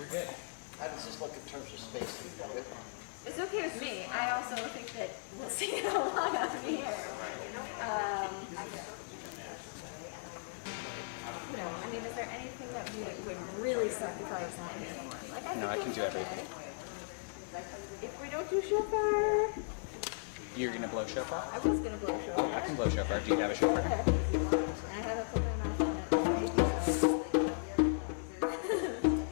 How does this look in terms of spacing? It's okay with me. I also think that we'll see it a lot up here. I mean, is there anything that would really suck if I was not here for? Like, No, I can do everything. If we don't do shofar, You're gonna blow shofar? I was gonna blow shofar. I can blow shofar. Do you have a shofar? I haven't put my mouth on it.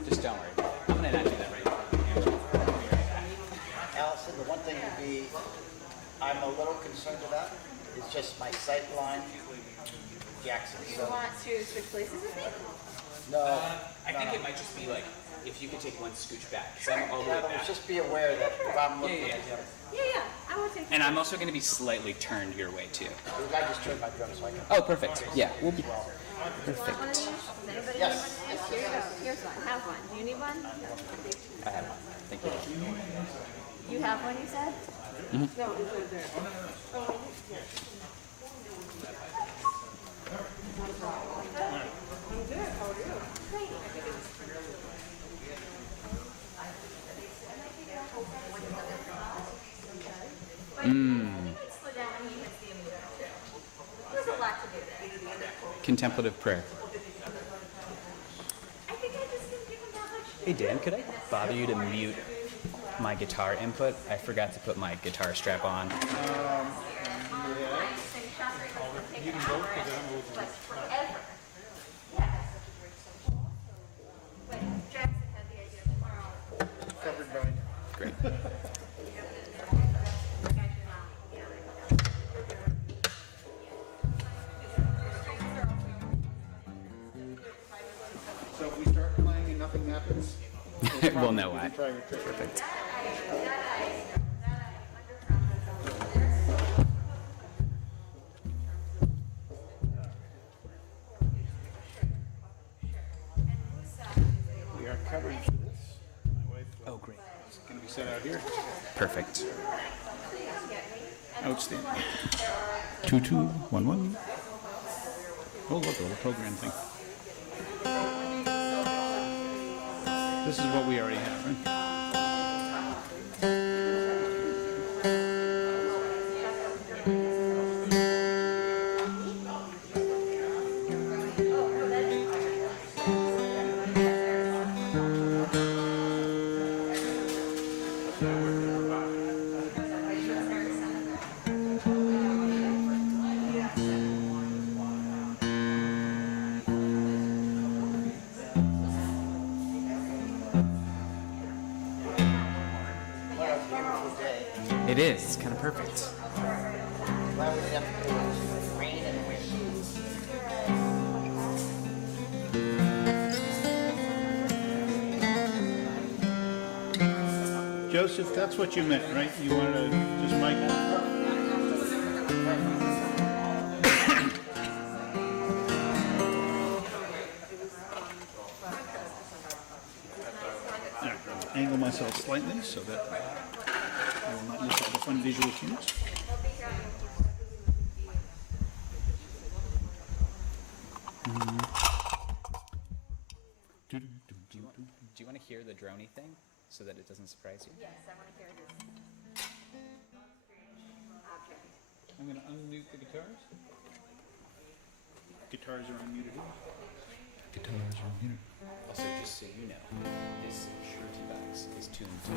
Just don't worry. I'm gonna not do that right now. Allison, the one thing I'm a little concerned about is just my sight line, Jackson. Do you want to switch places with me? No, I think it might just be like if you could take one scooch back. So I'm all the way back. just be aware that if I'm looking at him, Yeah, I will take And I'm also going to be slightly turned your way too. I just turned my drum so I can. Oh, perfect. Yeah, we'll be Want one of perfect. these? Does anybody Yes. need one? Here you go. Here's one. Have one. Do you need one? I have one. Thank you. You have one, you said? No, it's right there. There's a lot to do there. Contemplative prayer. I think I just didn't give him that much. Hey Dan, could I bother you to mute my guitar input? I forgot to put my guitar strap on. You can vote for them. Forever. Yes. But Jackson had the idea tomorrow. Covered by. Great. So if we start playing and nothing happens, We'll know why. try your trick. Perfect. We are covering for this. My wife Oh, great. is going to be set out here. Perfect. Outstanding. 2211. Oh, look, a little program thing. This is what we already have, right? What a beautiful day. It is. It's kind of perfect. Glad we didn't have to deal with rain and wind. Joseph, that's what you meant, right? You want to just mic? There, angle myself slightly so that I will not miss all the fun visual cues. Do you want to hear the droney thing so that it doesn't surprise you? Yes, I want to hear this object. I'm going to unmute the guitars. Guitars are unmuted here. Guitars are muted. Also, just so you know, this surety box is tuned to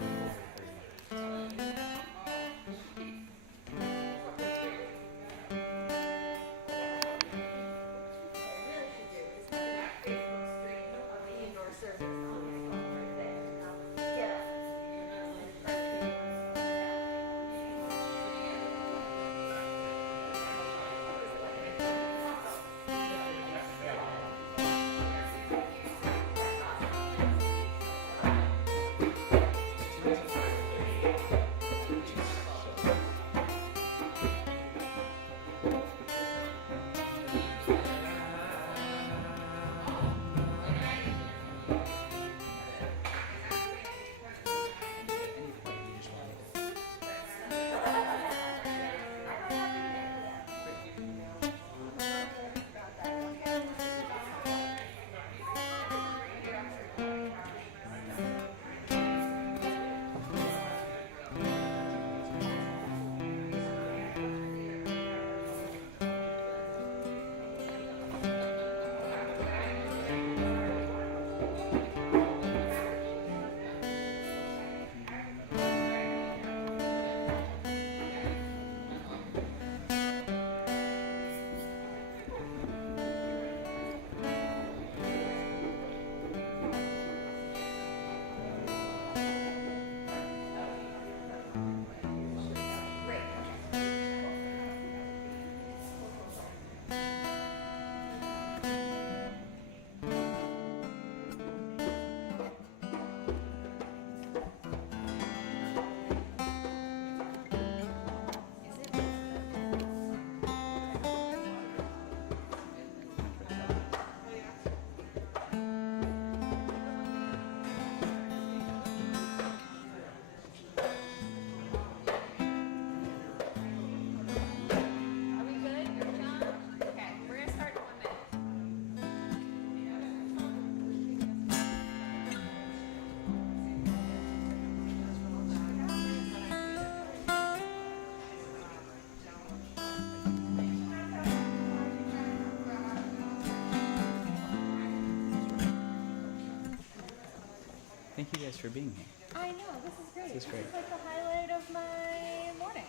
Thank you guys for being here. I know, this is great. This is great. This is like the highlight of my morning.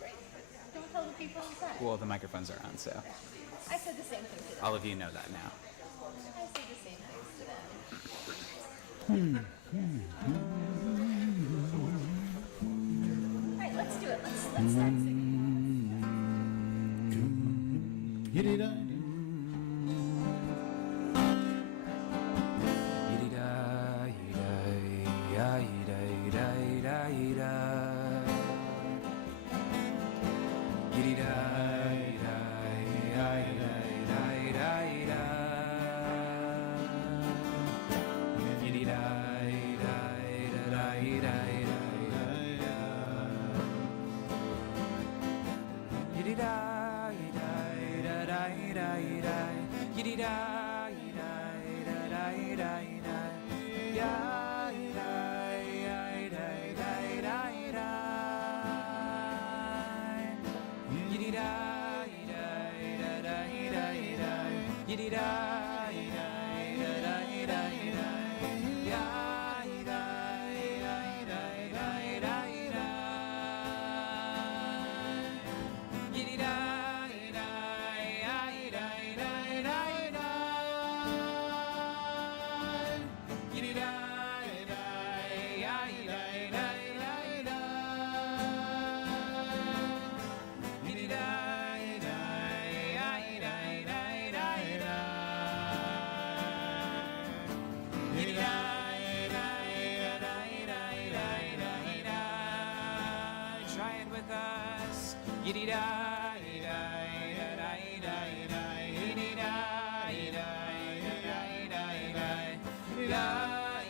Great. Don't tell the people inside. Well, the microphones are on, so I said the same thing to them. all of you know that now. I said the same things to them. All right, let's do it. Let's start singing. da da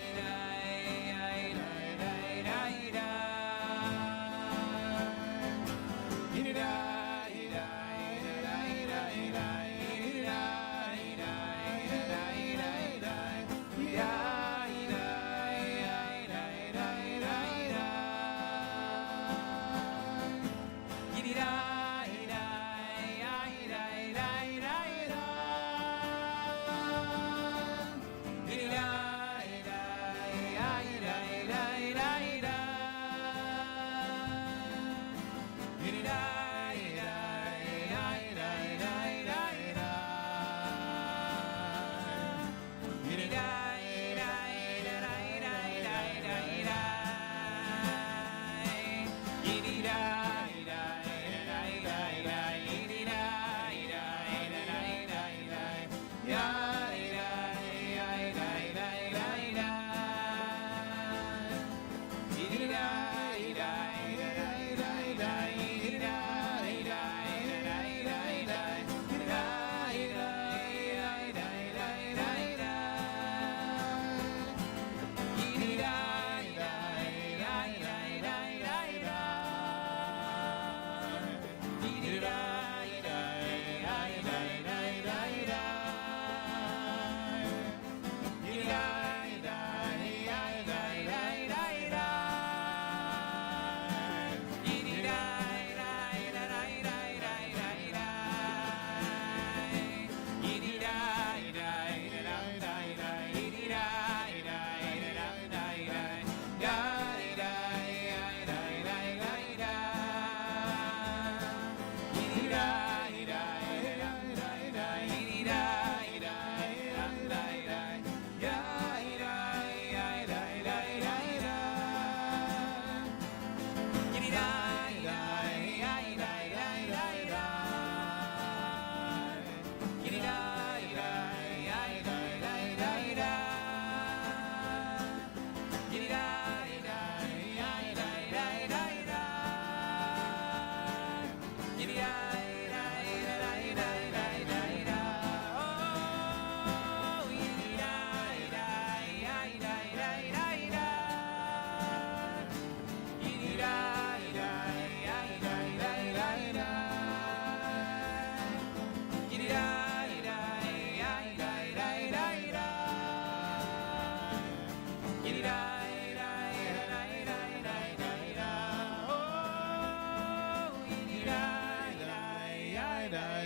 da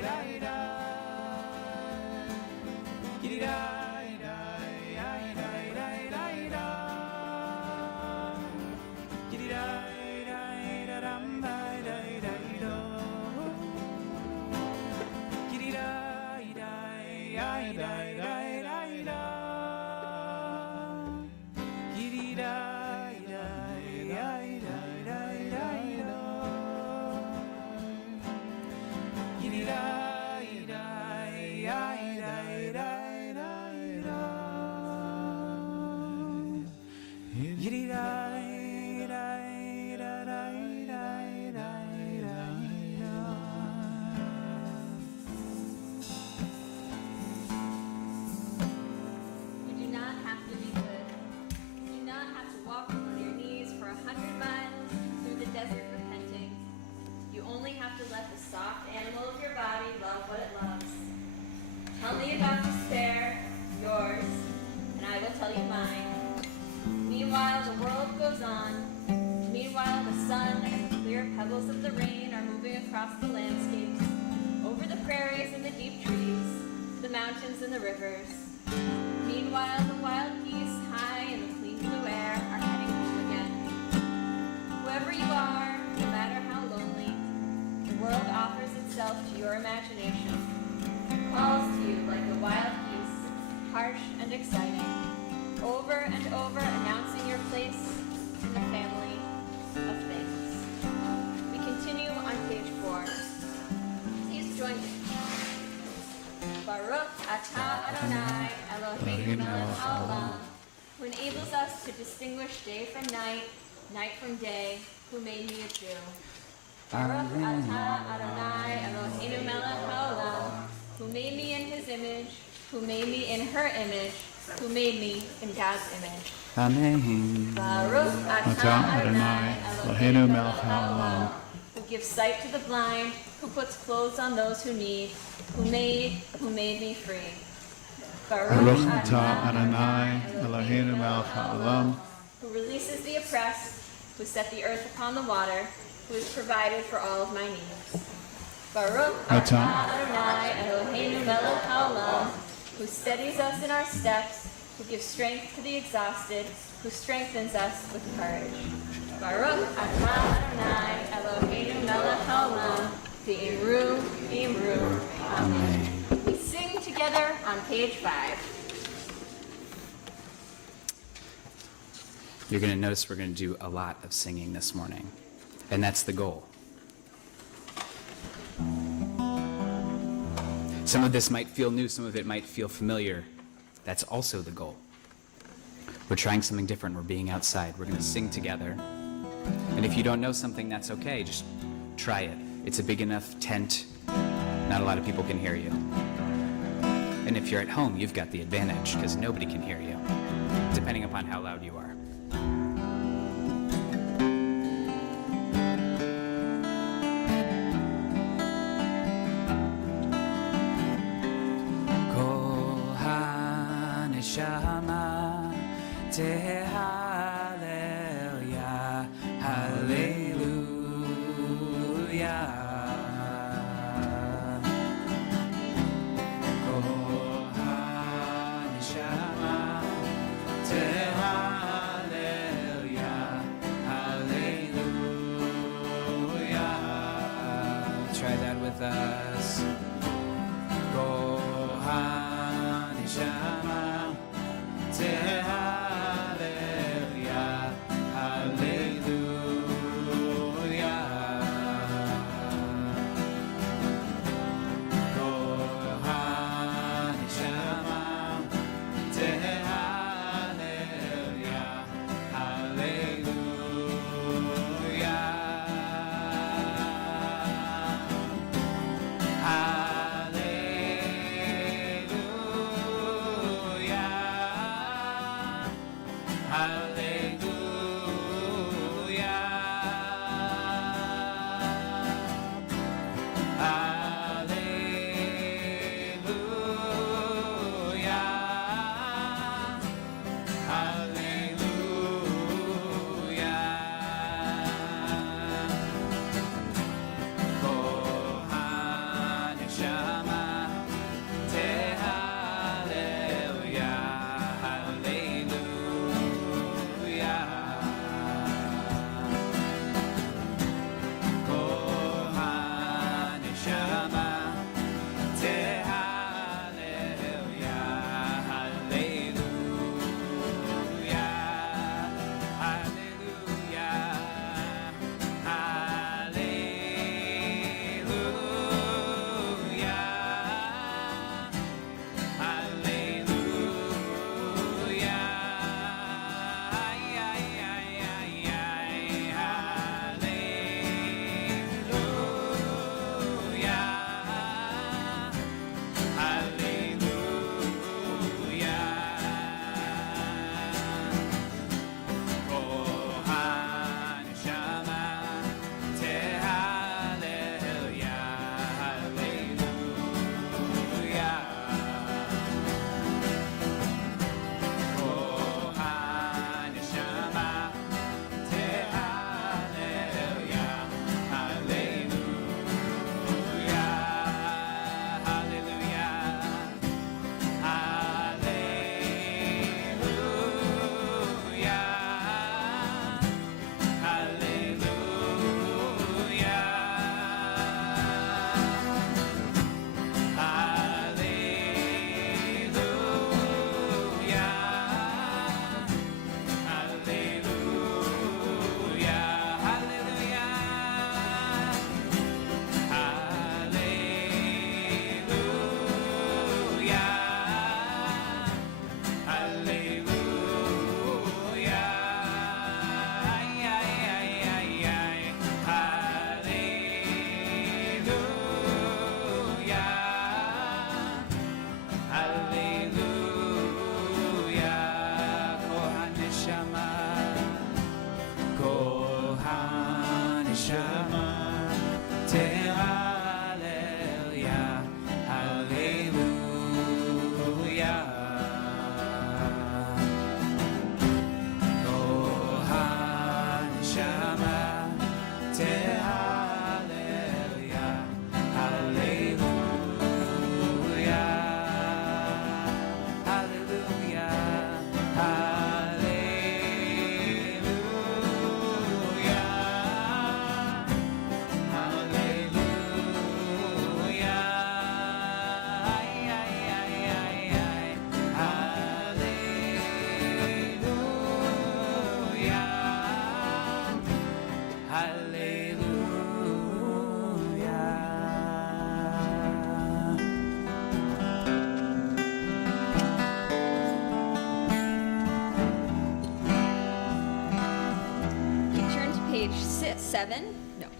da da You do not have to be good. You do not have to walk on your knees for 100 miles through the desert repenting. You only have to let the soft animal of your body love what it loves. Tell me about despair, yours, and I will tell you mine. Meanwhile, the world goes on. Meanwhile, the sun and the clear pebbles of the rain are moving across the landscapes, over the prairies and the deep trees, the mountains and the rivers. Meanwhile, the wild geese, high in the clean blue air, are heading home again. Whoever you are, no matter how lonely, the world offers itself to your imagination, calls to you like the wild geese, harsh and exciting, over and over announcing your place in the family of things. We continue on page 4. Please join me. Baruch atah Adonai Eloheinu melech haolam, who enables us to distinguish day from night, night from day, who made me a Jew. Baruch atah Adonai Eloheinu melech haolam, who made me in his image, who made me in her image, who made me in God's image. Amen. Baruch atah Adonai Eloheinu melech haolam, who gives sight to the blind, who puts clothes on those who need, who made me free. Baruch atah Adonai Eloheinu melech haolam, who releases the oppressed, who set the earth upon the water, who has provided for all of my needs. Baruch atah Adonai Eloheinu melech haolam, who steadies us in our steps, who gives strength to the exhausted, who strengthens us with courage. Baruch atah Adonai Eloheinu melech haolam, V'imru, V'imru. Amen. We sing together on page 5. You're going to notice we're going to do a lot of singing this morning, and that's the goal. Some of this might feel new, some of it might feel familiar. That's also the goal. We're trying something different. We're being outside. We're going to sing together. And if you don't know something, that's okay. Just try it. It's a big enough tent. Not a lot of people can hear you. And if you're at home, you've got the advantage because nobody can hear you, depending upon how loud you are. Kol haneshama tehallel hallelujah. Kol haneshama tehallel hallelujah. Try that with us. Kol haneshama tehallel hallelujah. Kol haneshama tehallel hallelujah.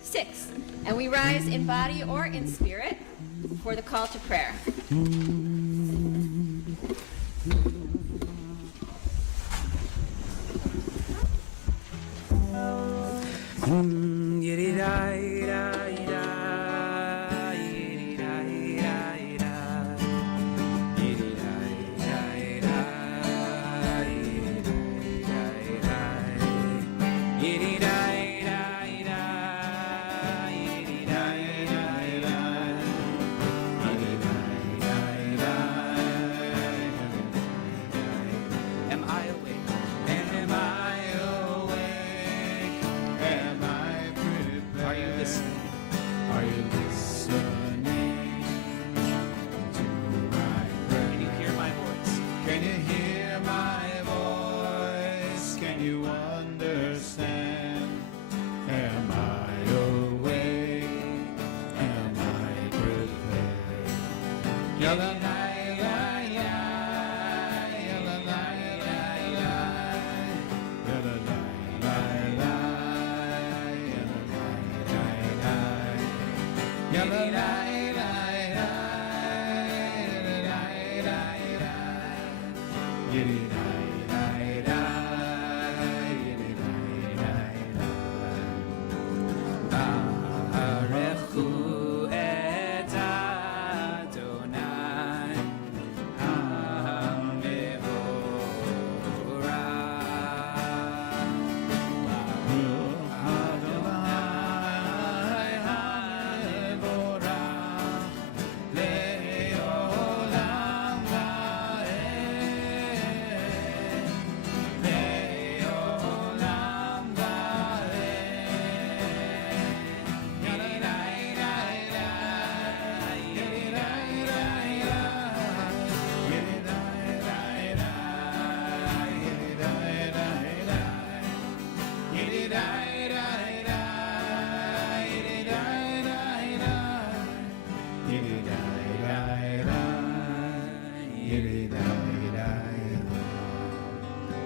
6. And we rise in body or in spirit for the call to prayer. Am I awake? Am I awake? Am I prepared? Are you listening? Are you listening to my prayer? Can you hear my voice? Can you hear my voice? Can you understand? Am I awake? Am I prepared? Yalla,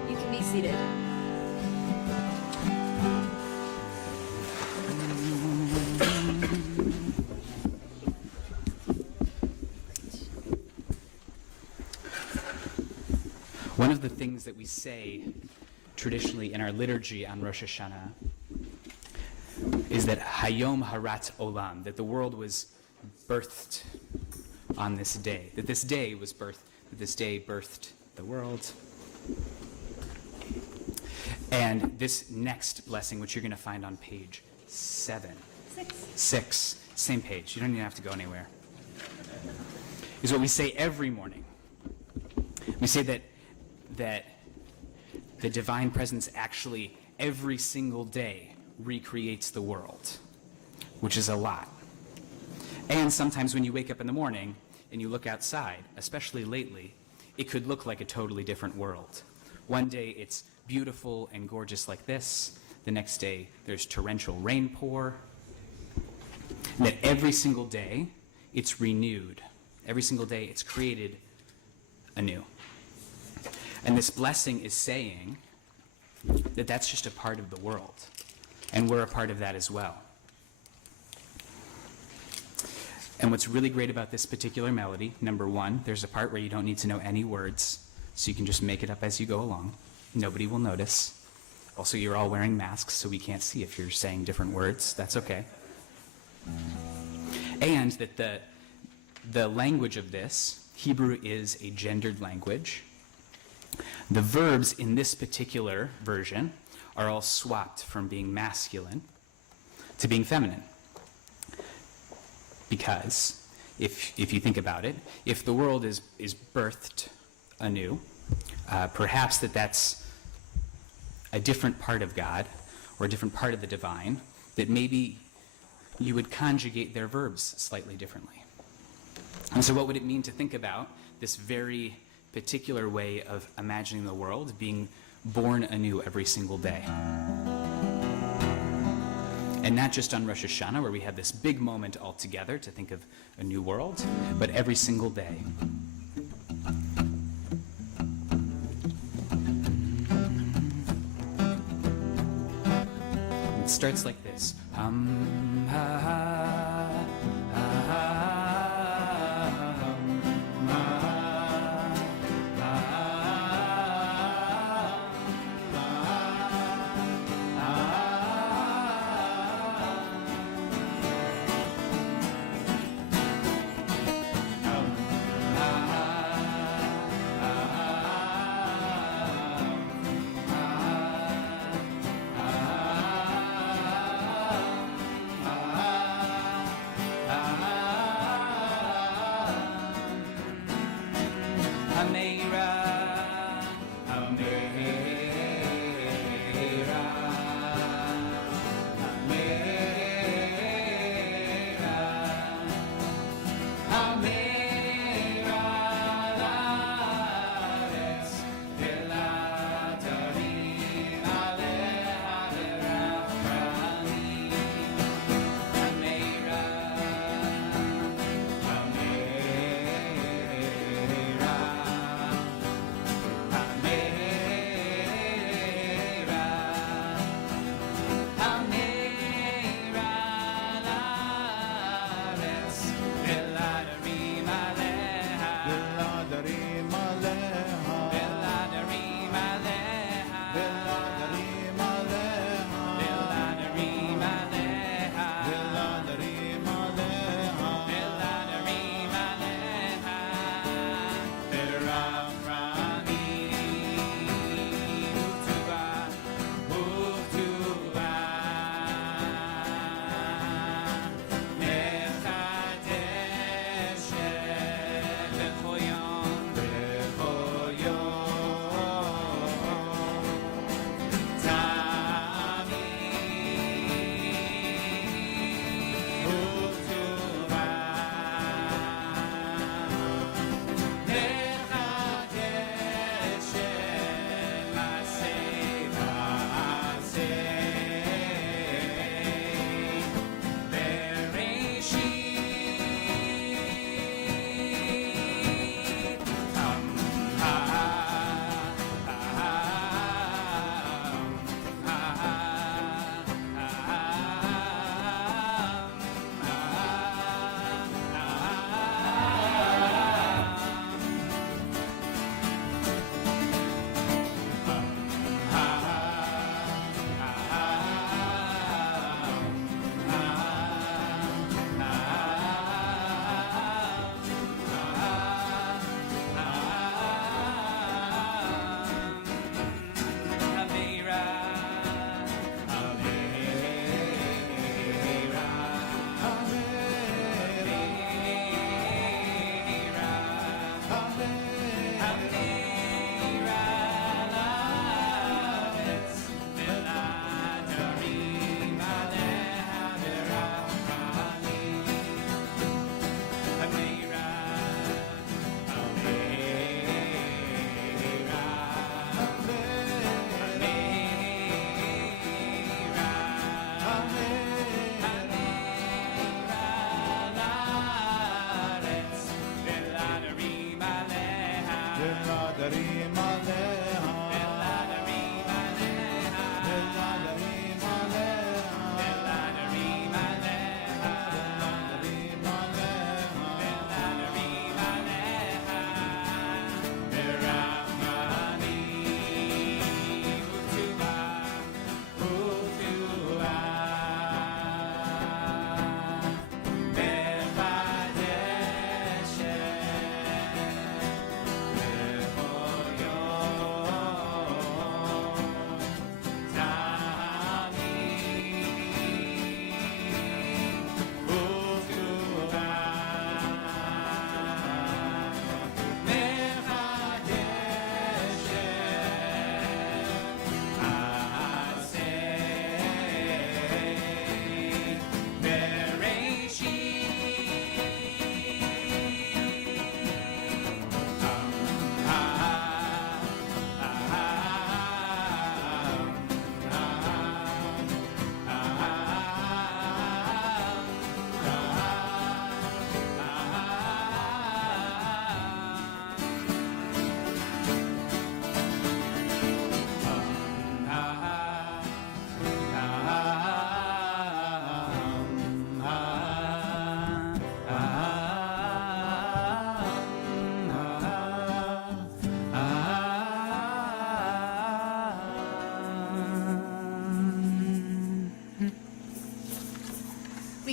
You can be seated. One of the things that we say traditionally in our liturgy on Rosh Hashanah is that HaYom harat olam, that the world was birthed on this day, that this day was birthed, that this day birthed the world. And this next blessing, which you're going to find on page 6, same page, you don't even have to go anywhere, is what we say every morning. We say that the divine presence actually every single day recreates the world, which is a lot. And sometimes when you wake up in the morning and you look outside, especially lately, it could look like a totally different world. One day it's beautiful and gorgeous like this. The next day there's torrential rain pour. And that every single day it's renewed. Every single day it's created anew. And this blessing is saying that that's just a part of the world. And we're a part of that as well. And what's really great about this particular melody, number one, there's a part where you don't need to know any words, so you can just make it up as you go along. Nobody will notice. Also, you're all wearing masks, so we can't see if you're saying different words. That's okay. And that the language of this, Hebrew is a gendered language. The verbs in this particular version are all swapped from being masculine to being feminine. Because if you think about it, if the world is birthed anew, perhaps that's a different part of God or a different part of the divine, that maybe you would conjugate their verbs slightly differently. And so what would it mean to think about this very particular way of imagining the world being born anew every single day? And not just on Rosh Hashanah, where we have this big moment all together to think of a new world, but every single day. starts like this. Hum, ha, ha, ha, ha, hum, ha, ha, ha,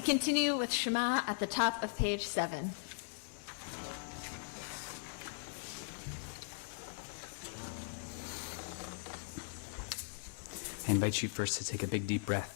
continue with Shema at the top of page 7. I invite you first to take a big deep breath.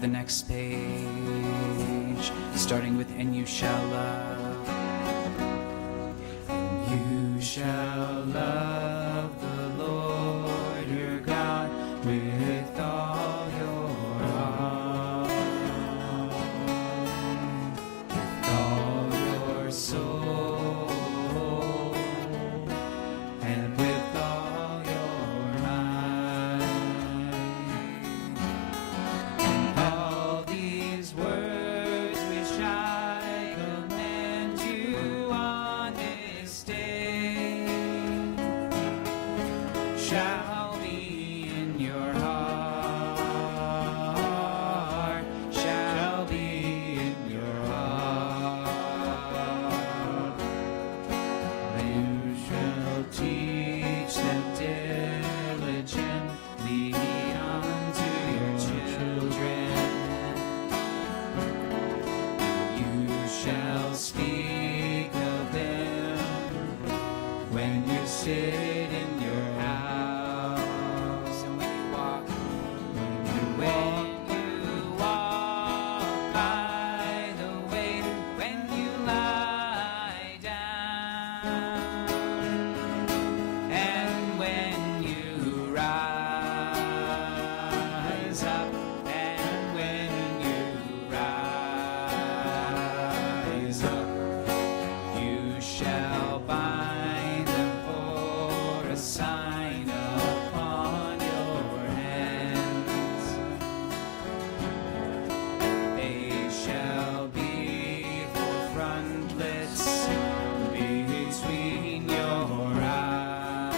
The next page, starting with "and you shall love, and you shall love the Lord your God with all your heart, with all your soul, and with all your mind. All these words which I command you on this day shall be in your heart, shall be in your heart. You shall teach them diligently unto your children. You shall speak of them when you sit in your house, and when you walk, when you walk by the way, when you lie down, and when you rise up, and when you rise up, you shall bind them for a sign upon your hands. They shall be for frontlets between your eyes.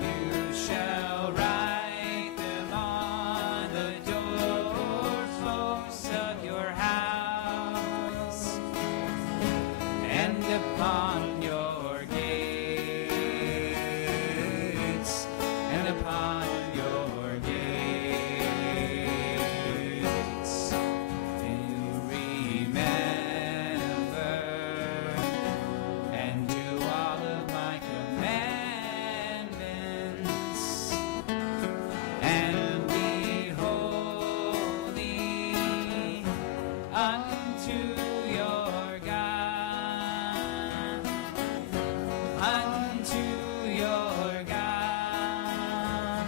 You shall write them on the doorposts of your house and upon your gates, and upon your gates. You remember and do all of my commandments, and be holy unto your God, unto your God,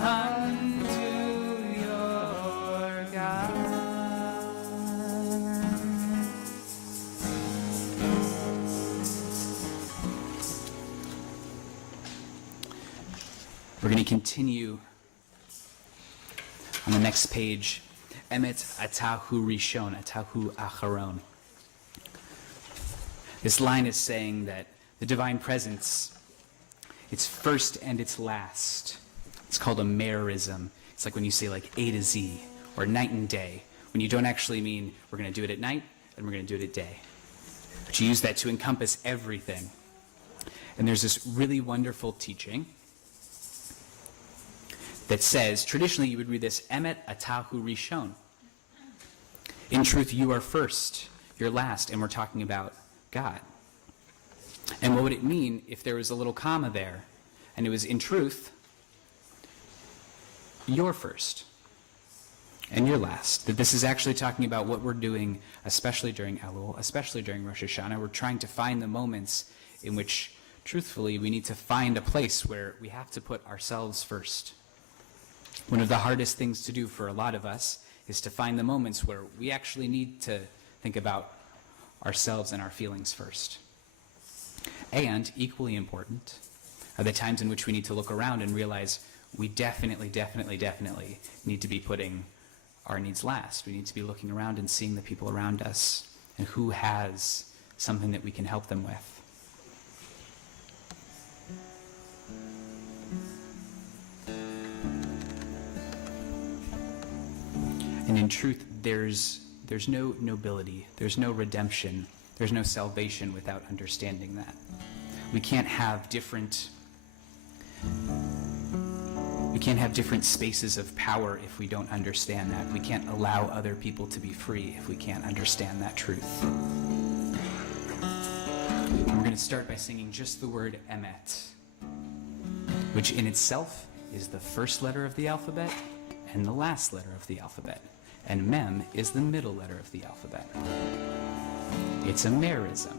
unto your God. We're going to continue on the next page. Emet atahu rishon, atahu acharon. This line is saying that the divine presence, it's first and it's last. It's called a merism. It's It's like when you say like A to Z or night and day, when you don't actually mean we're going to do it at night and we're going to do it at day. But you use that to encompass everything. And there's this really wonderful teaching that says, traditionally you would read this, Emet atahu rishon. In truth, you are first, you're last, and we're talking about God. And what would it mean if there was a little comma there, and it was, in truth, you're first, and you're last? That this is actually talking about what we're doing, especially during Elul, especially during Rosh Hashanah. We're trying to find the moments in which, truthfully, we need to find a place where we have to put ourselves first. One of the hardest things to do for a lot of us is to find the moments where we actually need to think about ourselves and our feelings first. And equally important are the times in which we need to look around and realize we definitely need to be putting our needs last. We need to be looking around and seeing the people around us and who has something that we can help them with. And in truth, there's no nobility, there's no redemption, there's no salvation without understanding that. We can't have different spaces of power if we don't understand that. We can't allow other people to be free if we can't understand that truth. And we're going to start by singing just the word emet, which in itself is the first letter of the alphabet and the last letter of the alphabet. And mem is the middle letter of the alphabet. It's a merism.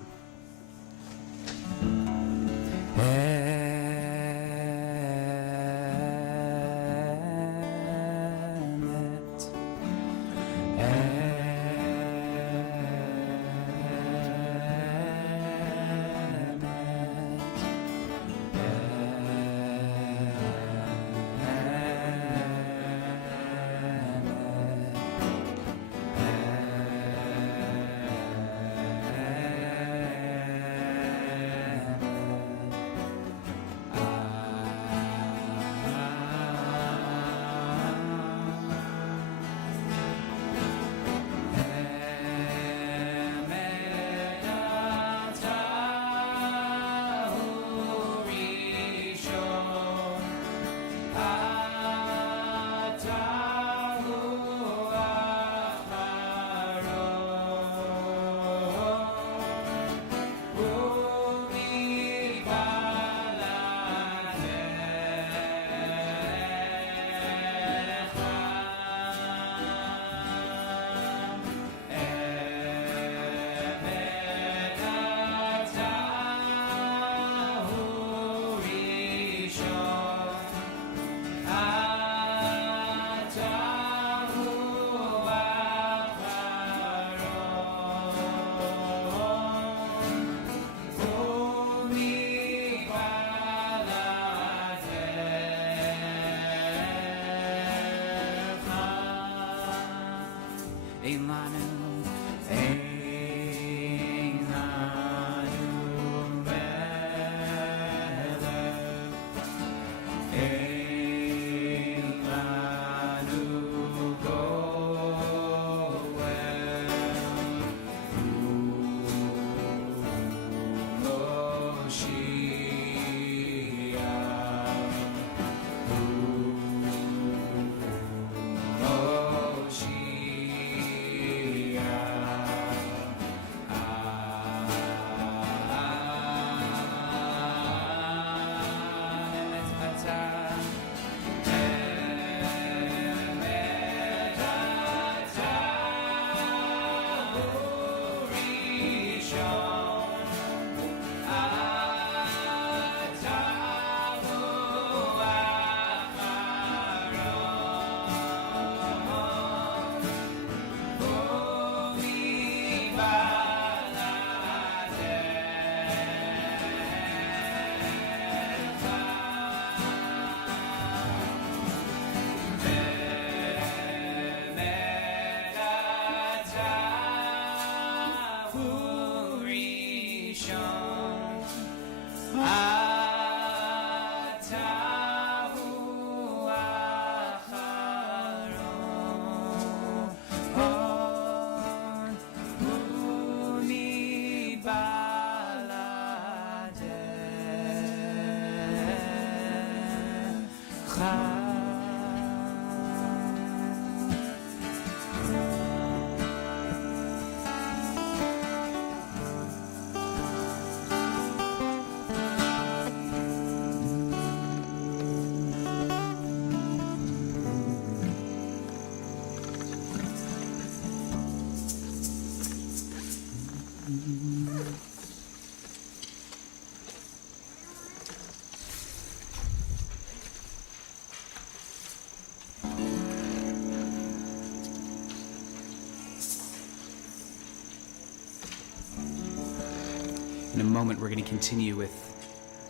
In a moment, we're going to continue with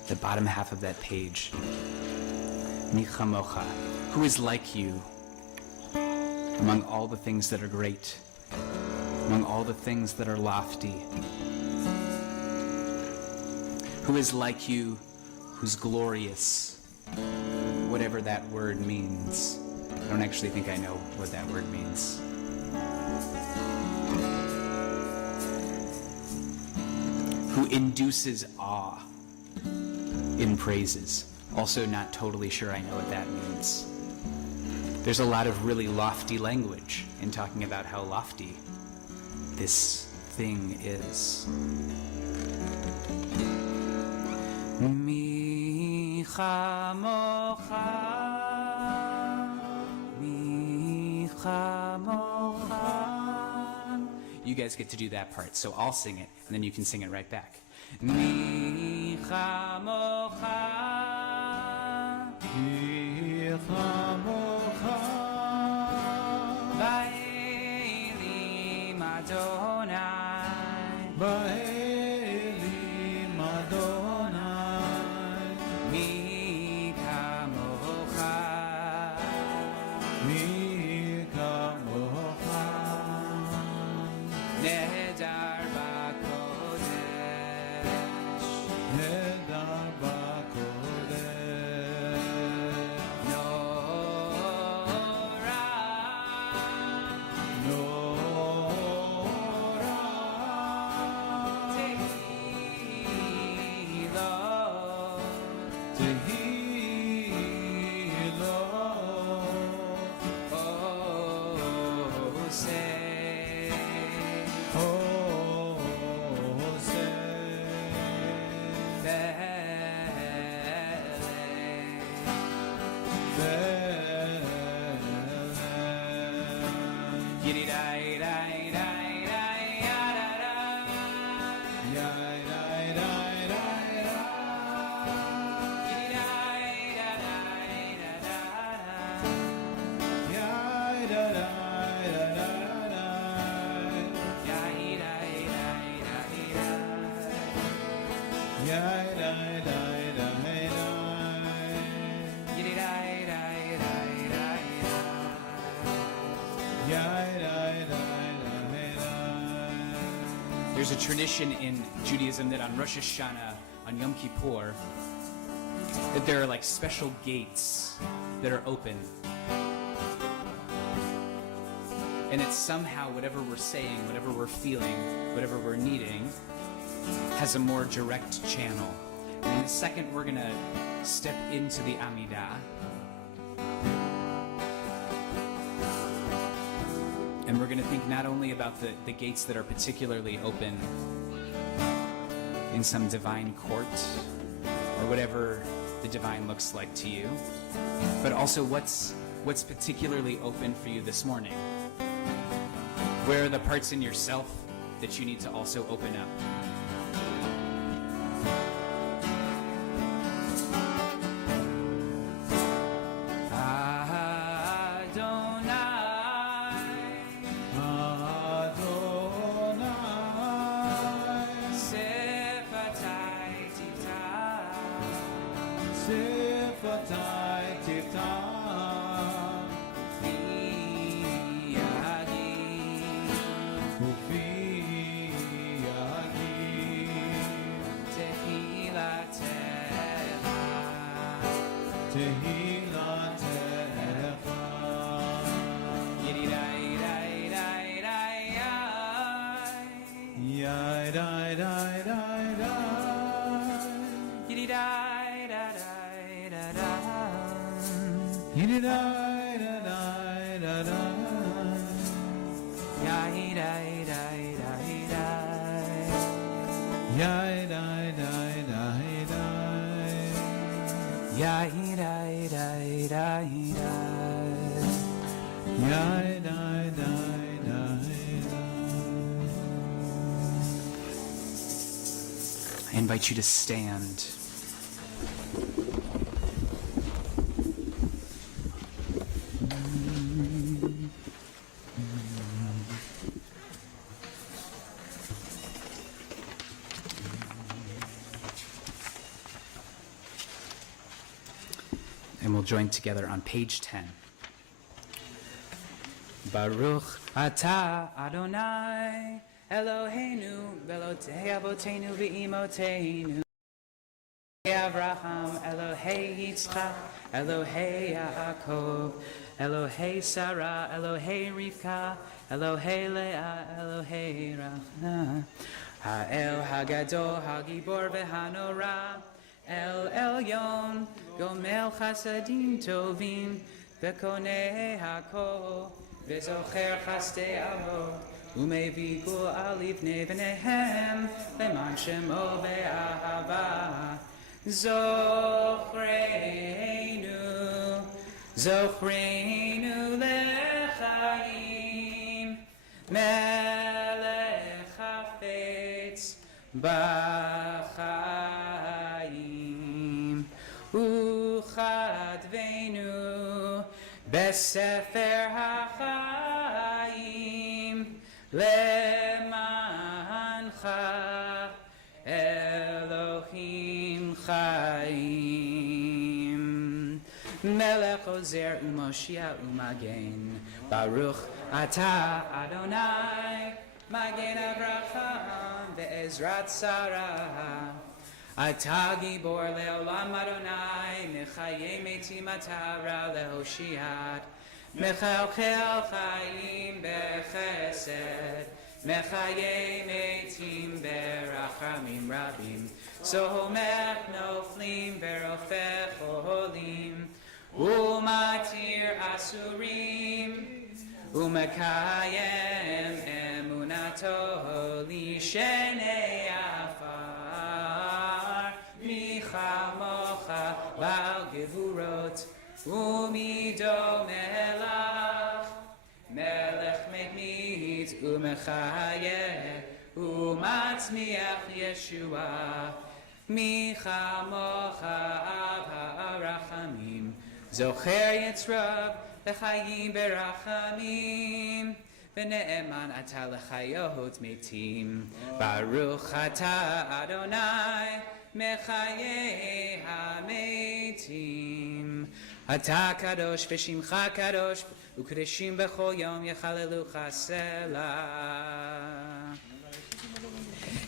the bottom half of that page. Michamocha, who is like you among all the things that are great, among all the things that are lofty? Who is like you, who's glorious, whatever that word means? I don't actually think I know what that word means. Who induces awe in praises. Also not totally sure I know what that means. There's a lot of really lofty language in talking about how lofty this thing is. Micha mocha, micha mocha. You guys get to do that part, so I'll sing it, and then you can sing it right back. Micha mocha, micha mocha, ba'elim Adonai, ba'elim Adonai, micha mocha, micha mocha, nedar ba'kodesh, nedar ba'kodesh, Nora, Nora, Tehillah, Tehillah, Oseh, There's a tradition in Judaism that on Rosh Hashanah, on Yom Kippur, that there are like special gates that are open. And it's somehow whatever we're saying, whatever we're feeling, whatever we're needing, has a more direct channel. And in a second, we're going to step into the Amidah. And we're going to think not only about the gates that are particularly open in some divine court, or whatever the divine looks like to you, but also what's particularly open for you this morning. Where are the parts in yourself that you need to also open up? I invite you to stand. And we'll join together on page 10. Baruch atah Adonai Eloheinu velotei avoteinu ve'imoteinu Avraham Elohei Yitzchak Elohei Yaakov Elohei Sarah Elohei Rivka Elohei Leah Elohei Rachel Ha'el Hagadol Hagibor ve'hanora El Elyon Gomel Chasadim Tovim Vekonei Hakol Vezocher Chastei Avot Umevi Gul Livnei B'neihem Leman Shemo Be'ahava Zochreinu Lechaim Melech Hafetz B'chaim Uchadveinu Besefer HaChaim Lemancha Elohim Chaim Melech Ozer Umoshia Umagen Baruch Atah Adonai Magen Avraham Ve'ezrat Sarah Atah Gibor Leolam Adonai Mechayei Metim Atara Lehoshiat Mechalchel Chaim Bechesed Mechayei Metim Berachamim Rabim Sohomech Noflim Verofech Oholim Umatir Asurim Umekayem Emunato Lishenei Afar Michamocha Bal Gevurot Umido Melach Melech Me'it Umechayeh Umatzmiach Yeshua Michamocha Av Ha'arachamim Zocher Yitzrav L'chayim berachamim V'ne'eman atah l'chayot metim Baruch atah Adonai Mechayei hametim Atah kadosh v'shimcha kadosh U'kedeshim b'chol yom yechalelucha selah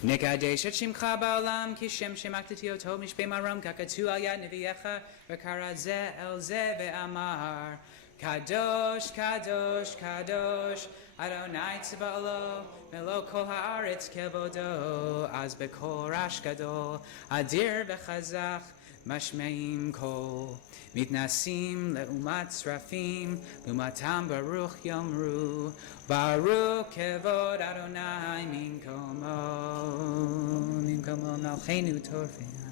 Nekadesh et shimcha ba'olam Ki shem shemakdati oto mishpei maram Kakatu al yad neviyecha V'kara ze el ze ve'amar Kadosh, Kadosh, Kadosh, Adonai Tziba'alo, Melo kol haaretz kevodo, Az bekol rash gadol, Adir v'chazach, Mashmeim kol, Mitnasim le'umat srafim, Lumatam baruch yomru, Baruch kevod Adonai minkomo, Malchenu torfeinu.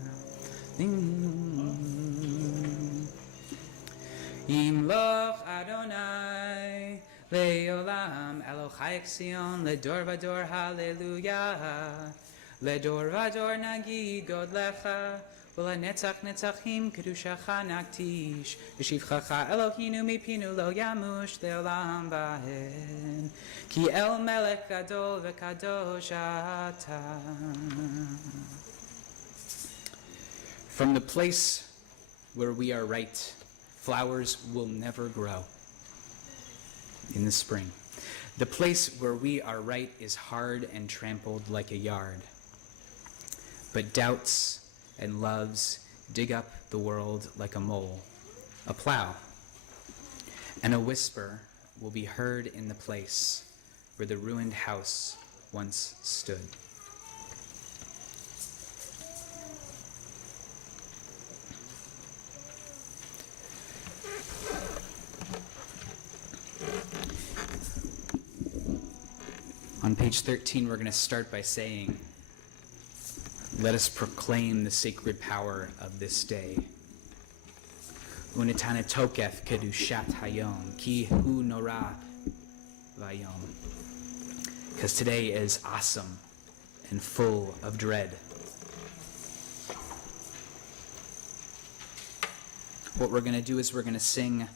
Yimloch Adonai le'olam Elochai Sion ledor vador hallelujah ledor vador nagid godlecha v'lanetzach netzachim kedushacha naktish v'shivchacha Elohinu mipinu lo yamush le'olam vahen ki el melech gadol v'kadosh ata. From the place where we are right, flowers will never grow in the spring. The place where we are right is hard and trampled like a yard. But doubts and loves dig up the world like a mole, a plow. And a whisper will be heard in the place where the ruined house once stood. On page 13, we're going to start by saying, let us proclaim the sacred power of this day. Unitana toketh kedushat HaYom, ki hu nora vayom. Because today is awesome and full of dread. What we're going to do is we're going to sing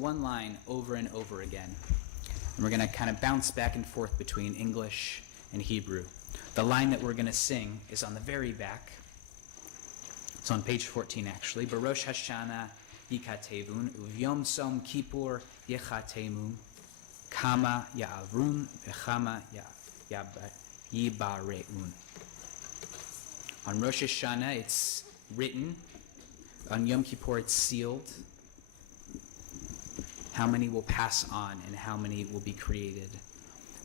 one line over and over again. And we're going to kind of bounce back and forth between English and Hebrew. The line that we're going to sing is on the very back. It's on page 14 actually. Rosh Hashanah yikatevun uvyom som kippur yechatemun kama ya'avrun v'chama yibareun. On Rosh Hashanah it's written. On Yom Kippur it's sealed. How many will pass on and how many will be created?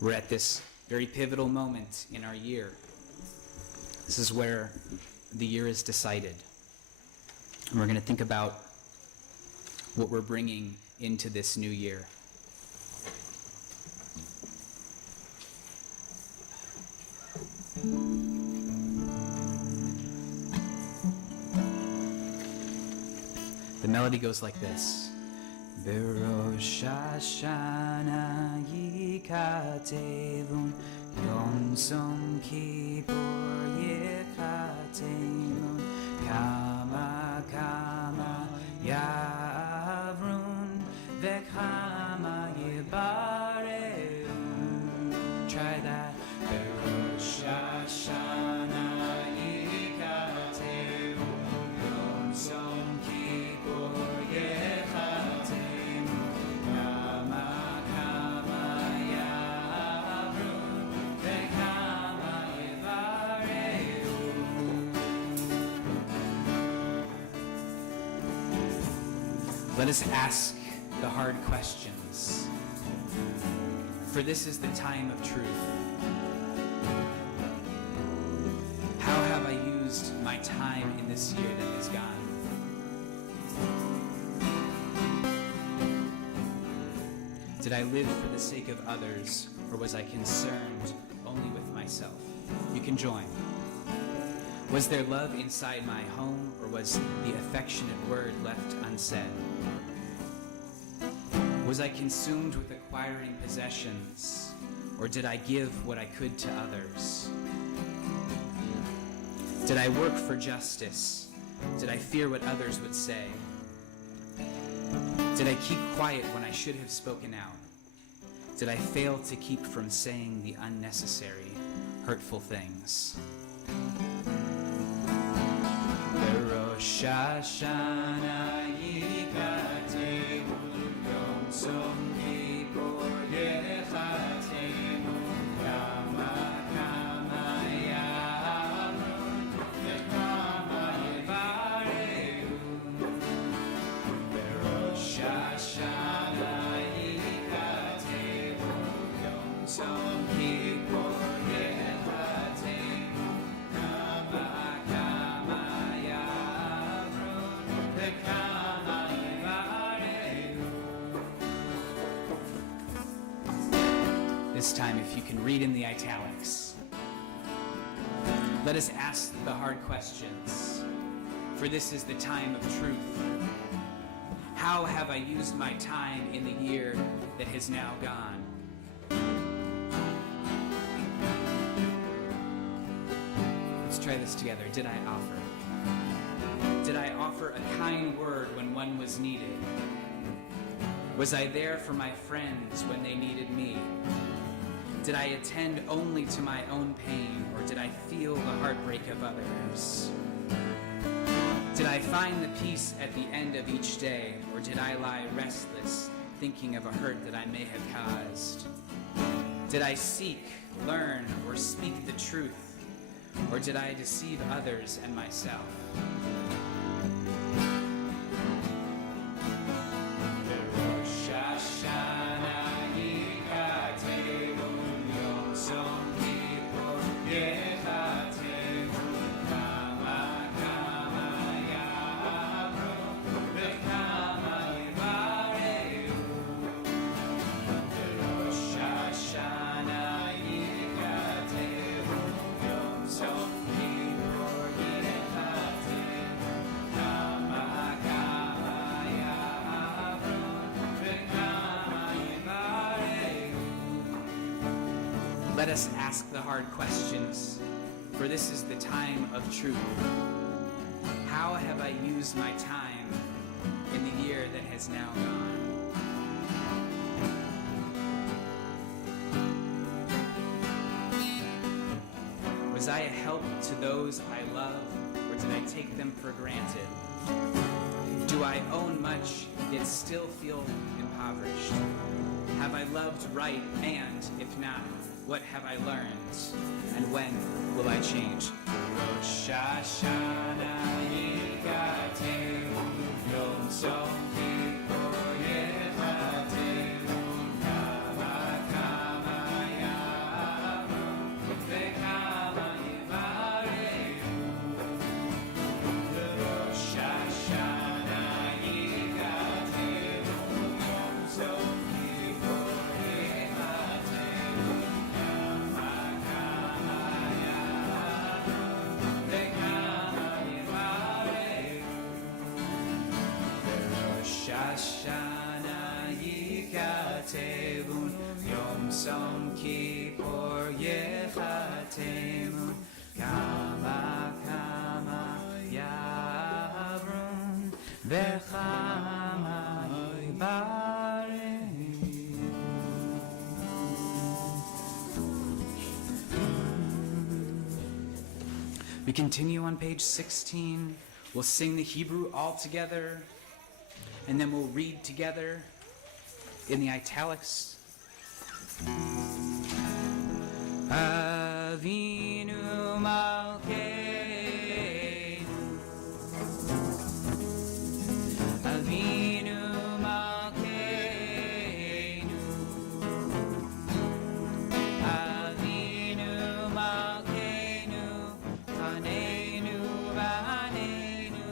We're at this very pivotal moment in our year. This is where the year is decided. And we're going to think about what we're bringing into this new year. The melody goes like this. Rosh Hashanah yikatevun Yom Som Kippur yikatemun Kama yavrun V'chama yibareun. Try that. Rosh Hashanah yikatevun Yom Som Kippur Let us ask the hard questions, for this is the time of truth. How have I used my time in this year that is gone? Did I live for the sake of others, or was I concerned only with myself? You can join. Was there love inside my home, or was the affectionate word left unsaid? Was I consumed with acquiring possessions, or did I give what I could to others? Did I work for justice? Did I fear what others would say? Did I keep quiet when I should have spoken out? Did I fail to keep from saying the unnecessary, hurtful things? Rosh Hashanah yikatevun Yom Som Kippur yechatemun Kama yavrun v'chama yibareun. Rosh Hashanah yikatevun Yom Som Kippur yechatemun Kama This time, if you can read in the italics. Let us ask the hard questions, for this is the time of truth. How have I used my time in the year that has now gone? Let's try this together. Did I offer? Did I offer a kind word when one was needed? Was I there for my friends when they needed me? Did I attend only to my own pain, or did I feel the heartbreak of others? Did I find the peace at the end of each day, or did I lie restless, thinking of a hurt that I may have caused? Did I seek, learn, or speak the truth, or did I deceive others and myself? Hashanah. Let us ask the hard questions, for this is the time of truth. How have I used my time in the year that has now gone? Was I a help to those I love, or did I take them for granted? Do I own much, yet still feel impoverished? Have I loved right, and, if not, what have I learned? And when will I change? Rosh Hashanah Yikateu Yom Tzom Kippur Yechateinu Kama Kama Ya'amu V'Kama Yivareinu Rosh Hashanah Yikateu Yom Tzom Hashanah Yikatevun Yom Tzom Kippur Yechatemun Kama Kama Yavrun V'chama Yivareinu. We continue on page 16. We'll sing the Hebrew all together, and then we'll read together in the italics. Avinu Malkeinu, Avinu Malkeinu, Avinu Malkeinu, Paneinu Vaneinu,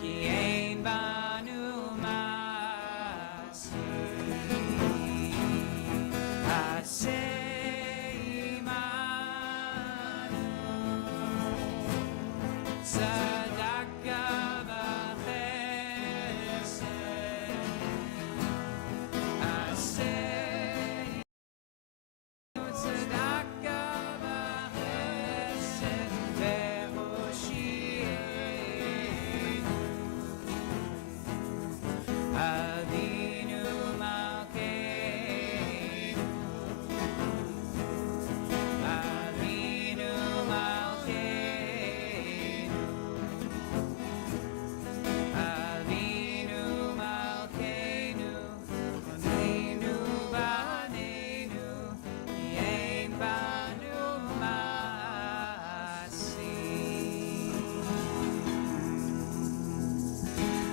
Ki ein Banu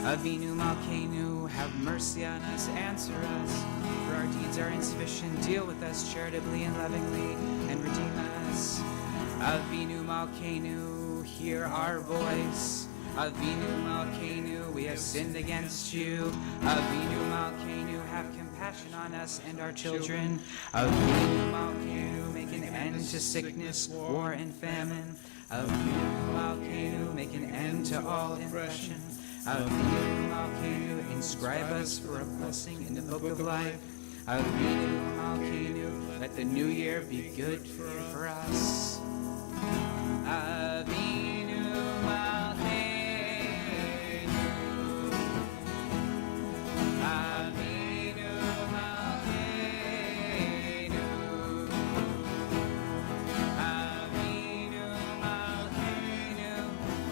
Avinu Malkeinu, have mercy on us, answer us, for our deeds are insufficient. Deal with us charitably and lovingly, and redeem us. Avinu Malkeinu, hear our voice. Avinu Malkeinu, we have sinned against you. Avinu Malkeinu, have compassion on us and our children. Avinu Malkeinu, make an end to sickness, war, and famine. Avinu Malkeinu, make an end to all oppression. Avinu Malkeinu, inscribe us for a blessing in the book of life. Avinu Malkeinu, let the new year be good for us. Avinu Malkeinu, Avinu Malkeinu, Avinu Malkeinu,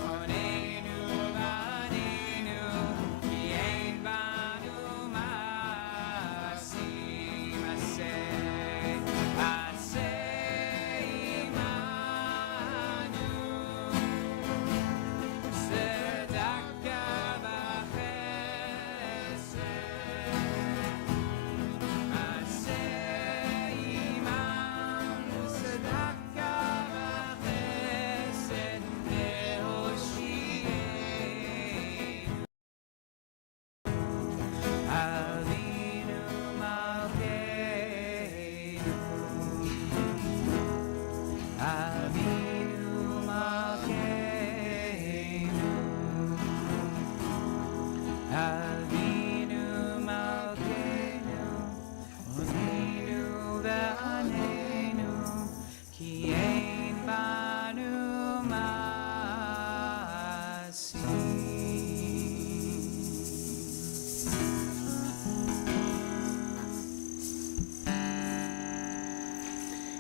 Oneinu Vaneinu, Ki ein Banu Masim Aseh Imanu.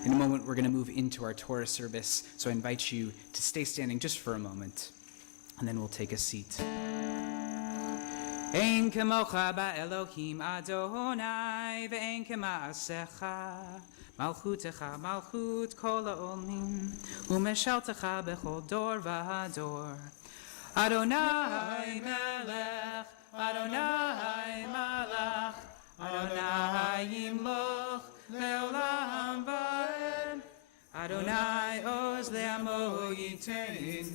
In a moment, we're going to move into our Torah service, so I invite you to stay standing just for a moment, and then we'll take a seat. Ein kamocha ba'Elohim Adonai ve'ein kema'asecha malchutecha malchut kol ha'olim umeshaltecha bechol dor v'ador Adonai melech Adonai malach Adonai yimloch le'olam va'ed Adonai oz le'amo yitain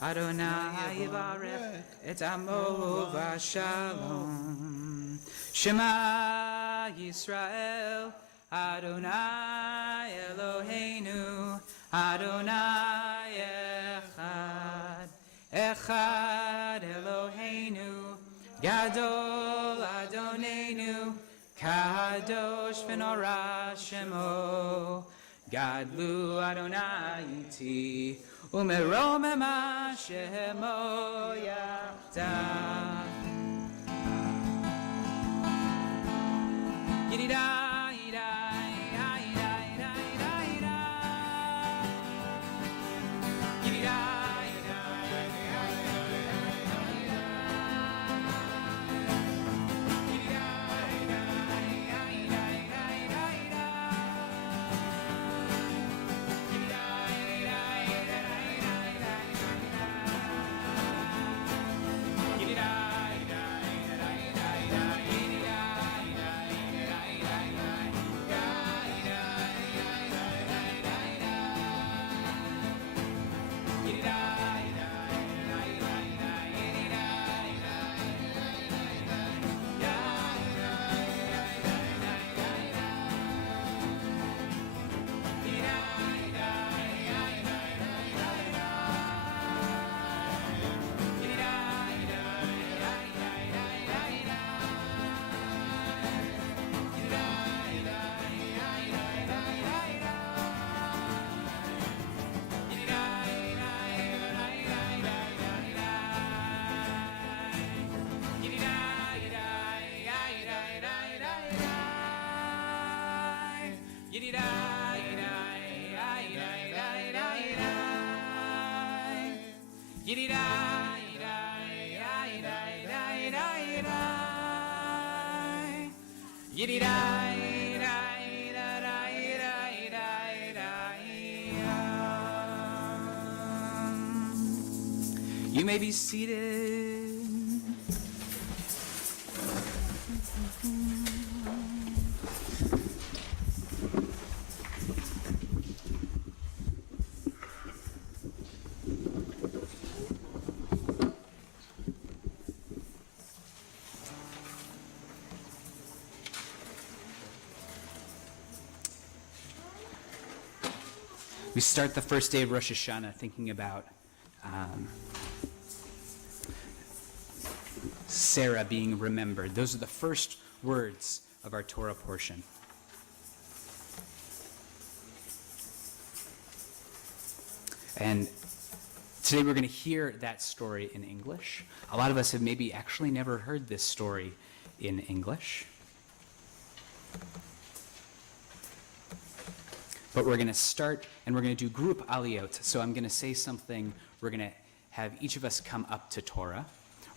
Adonai yivarech et amo v'shalom Shema Yisrael Adonai Eloheinu Adonai Echad Echad Eloheinu Gadol Adonenu Kadosh v'nora Shemo Gadlu Adonai iti Umeromema Shemo Yachdav Yididai You may be seated. We start the first day of Rosh Hashanah thinking about Sarah being remembered. Those are the first words of our Torah portion. And today we're going to hear that story in English. A lot of us have maybe actually never heard this story in English. But we're going to start, and we're going to do group aliyot. So I'm going to say something. We're going to have each of us come up to Torah.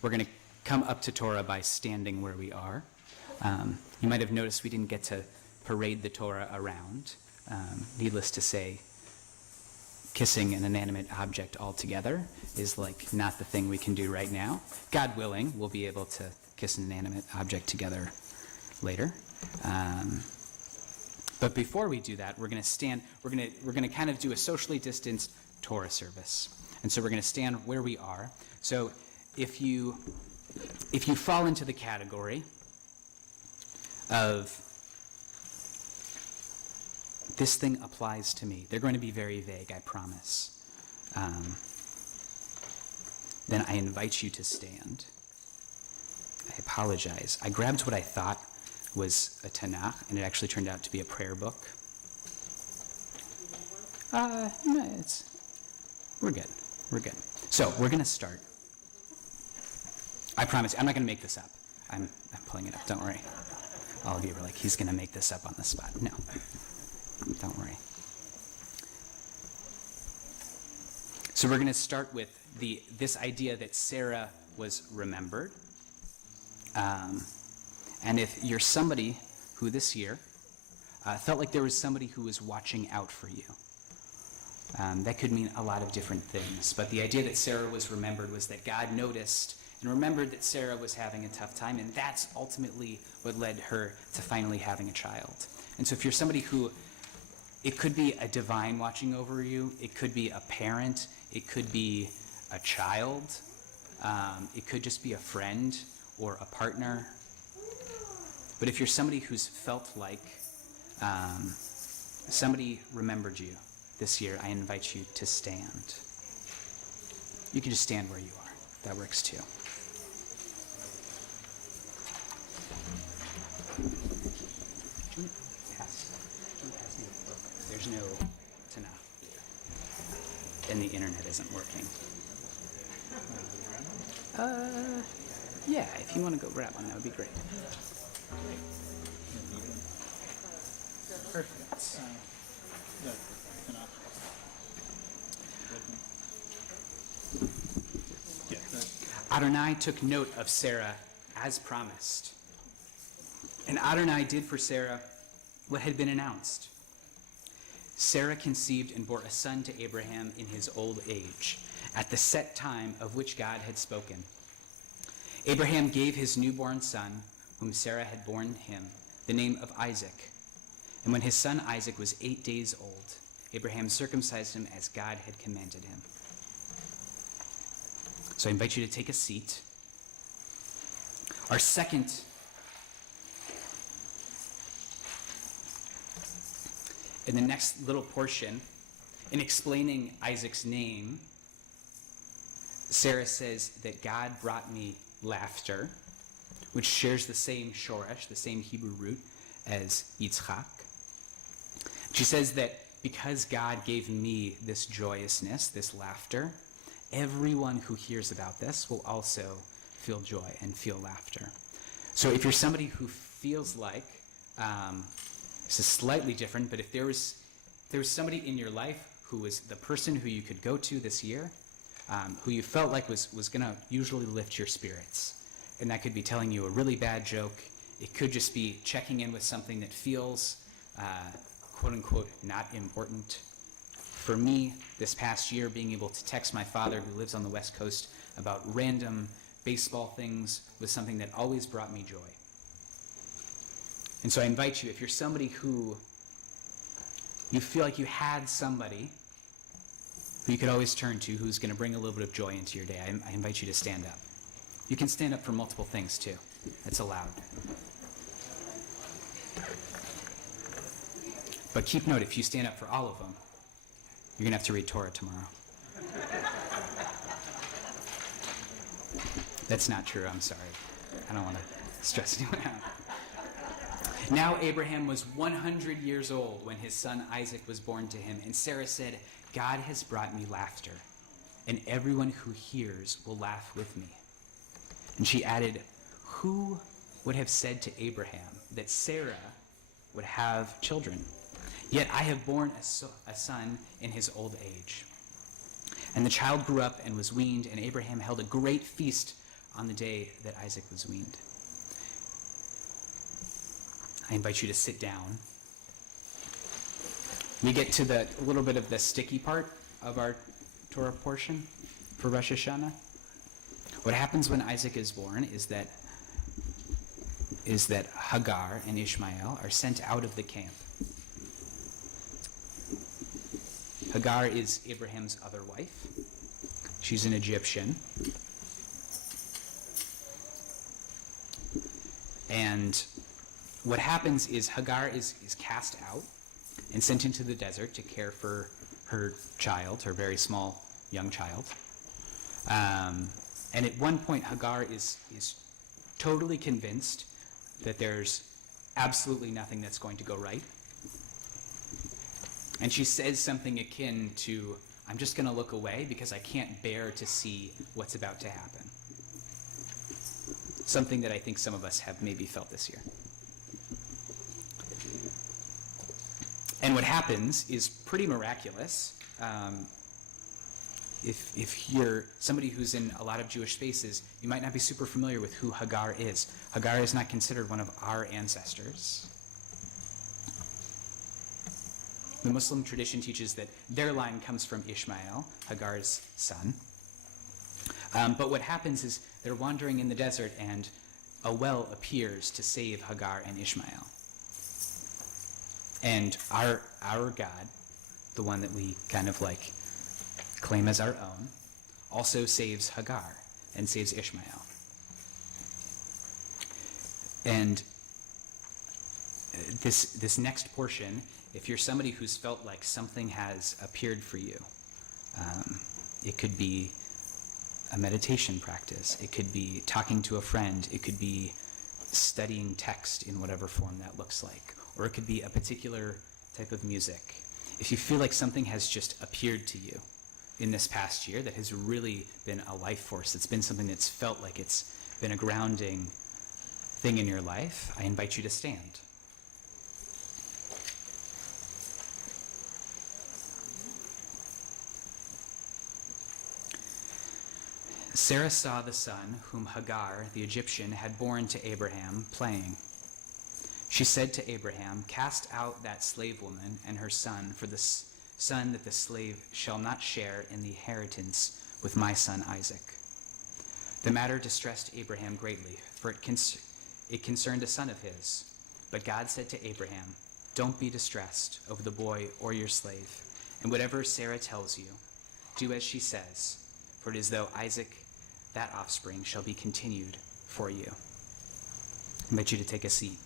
We're going to come up to Torah by standing where we are. You might have noticed we didn't get to parade the Torah around. Needless to say, kissing an inanimate object altogether is like not the thing we can do right now. God willing, we'll be able to kiss an inanimate object together later. But before we do that, we're going to stand. We're going to kind of do a socially distanced Torah service, and so we're going to stand where we are. So if you fall into the category of this thing applies to me, they're going to be very vague, I promise. Then I invite you to stand. I apologize. I grabbed what I thought was a Tanakh, and it actually turned out to be a prayer book. No, we're good. We're good. So we're going to start. I promise, I'm not going to make this up. I'm pulling it up, don't worry. All of you were like, he's going to make this up on the spot. No, don't worry. So we're going to start with this idea that Sarah was remembered. And if you're somebody who this year felt like there was somebody who was watching out for you, that could mean a lot of different things. But the idea that Sarah was remembered was that God noticed and remembered that Sarah was having a tough time, and that's ultimately what led her to finally having a child. And so if you're somebody who, it could be a divine watching over you, it could be a parent, it could be a child, it could just be a friend or a partner. But if you're somebody who's felt like somebody remembered you this year, I invite you to stand. You can just stand where you are. That works too. There's no Tanakh. And the internet isn't working. Yeah, if you want to go grab one, that would be great. Perfect. Adonai took note of Sarah as promised. And Adonai did for Sarah what had been announced. Sarah conceived and bore a son to Abraham in his old age, at the set time of which God had spoken. Abraham gave his newborn son, whom Sarah had borne him, the name of Isaac. And when his son Isaac was 8 days old, Abraham circumcised him as God had commanded him. So I invite you to take a seat. Our second in the next little portion, in explaining Isaac's name, Sarah says that God brought me laughter, which shares the same shoresh, the same Hebrew root as Yitzchak. She says that because God gave me this joyousness, this laughter, everyone who hears about this will also feel joy and feel laughter. So if you're somebody who feels like, this is slightly different, but if there was somebody in your life who was the person who you could go to this year, who you felt like was going to usually lift your spirits, and that could be telling you a really bad joke, it could just be checking in with something that feels quote-unquote not important. For me, this past year, being able to text my father, who lives on the West Coast, about random baseball things was something that always brought me joy. And so I invite you, if you're somebody who you feel like you had somebody who you could always turn to, who's going to bring a little bit of joy into your day, I invite you to stand up. You can stand up for multiple things too. That's allowed. But keep note, if you stand up for all of them, you're going to have to read Torah tomorrow. That's not true, I'm sorry. I don't want to stress anyone out. Now Abraham was 100 years old when his son Isaac was born to him, and Sarah said, God has brought me laughter, and everyone who hears will laugh with me. And she added, who would have said to Abraham that Sarah would have children? Yet I have borne a son in his old age. And the child grew up and was weaned, and Abraham held a great feast on the day that Isaac was weaned. I invite you to sit down. We get to a little bit of the sticky part of our Torah portion for Rosh Hashanah. What happens when Isaac is born is that Hagar and Ishmael are sent out of the camp. Hagar is Abraham's other wife. She's an Egyptian. And what happens is Hagar is cast out and sent into the desert to care for her child, her very small young child. And at one point, Hagar is totally convinced that there's absolutely nothing that's going to go right. And she says something akin to, I'm just going to look away because I can't bear to see what's about to happen. Something that I think some of us have maybe felt this year. And what happens is pretty miraculous. if you're somebody who's in a lot of Jewish spaces, you might not be super familiar with who Hagar is. Hagar is not considered one of our ancestors. The Muslim tradition teaches that their line comes from Ishmael, Hagar's son. But what happens is they're wandering in the desert and a well appears to save Hagar and Ishmael. And our God, the one that we kind of like claim as our own, also saves Hagar and saves Ishmael. And this next portion, if you're somebody who's felt like something has appeared for you, it could be a meditation practice, it could be talking to a friend, it could be studying text in whatever form that looks like, or it could be a particular type of music. If you feel like something has just appeared to you in this past year that has really been a life force, it's been something that's felt like it's been a grounding thing in your life, I invite you to stand. Sarah saw the son whom Hagar, the Egyptian, had borne to Abraham playing. She said to Abraham, "Cast out that slave woman and her son, for the son that the slave shall not share in the inheritance with my son Isaac." The matter distressed Abraham greatly, for it concerned a son of his. But God said to Abraham, "Don't be distressed over the boy or your slave, and whatever Sarah tells you, do as she says, for it is though Isaac, that offspring, shall be continued for you." I invite you to take a seat.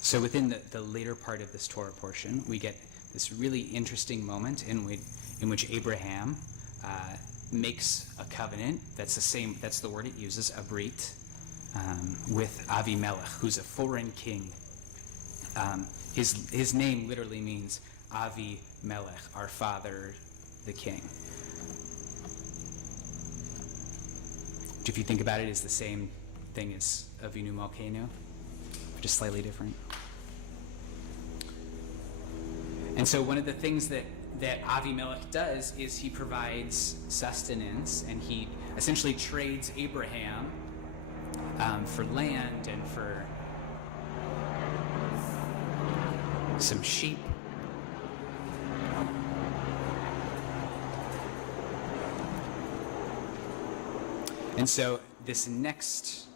So within the later part of this Torah portion, we get this really interesting moment in which Abraham makes a covenant. That's the word it uses, a brit, with Avimelech, who's a foreign king. His name literally means Avimelech, our father, the king. If you think about it, it's the same thing as Avinu Malkeinu, just slightly different. And so one of the things that Avimelech does is he provides sustenance, and he essentially trades Abraham for land and for some sheep. And so this next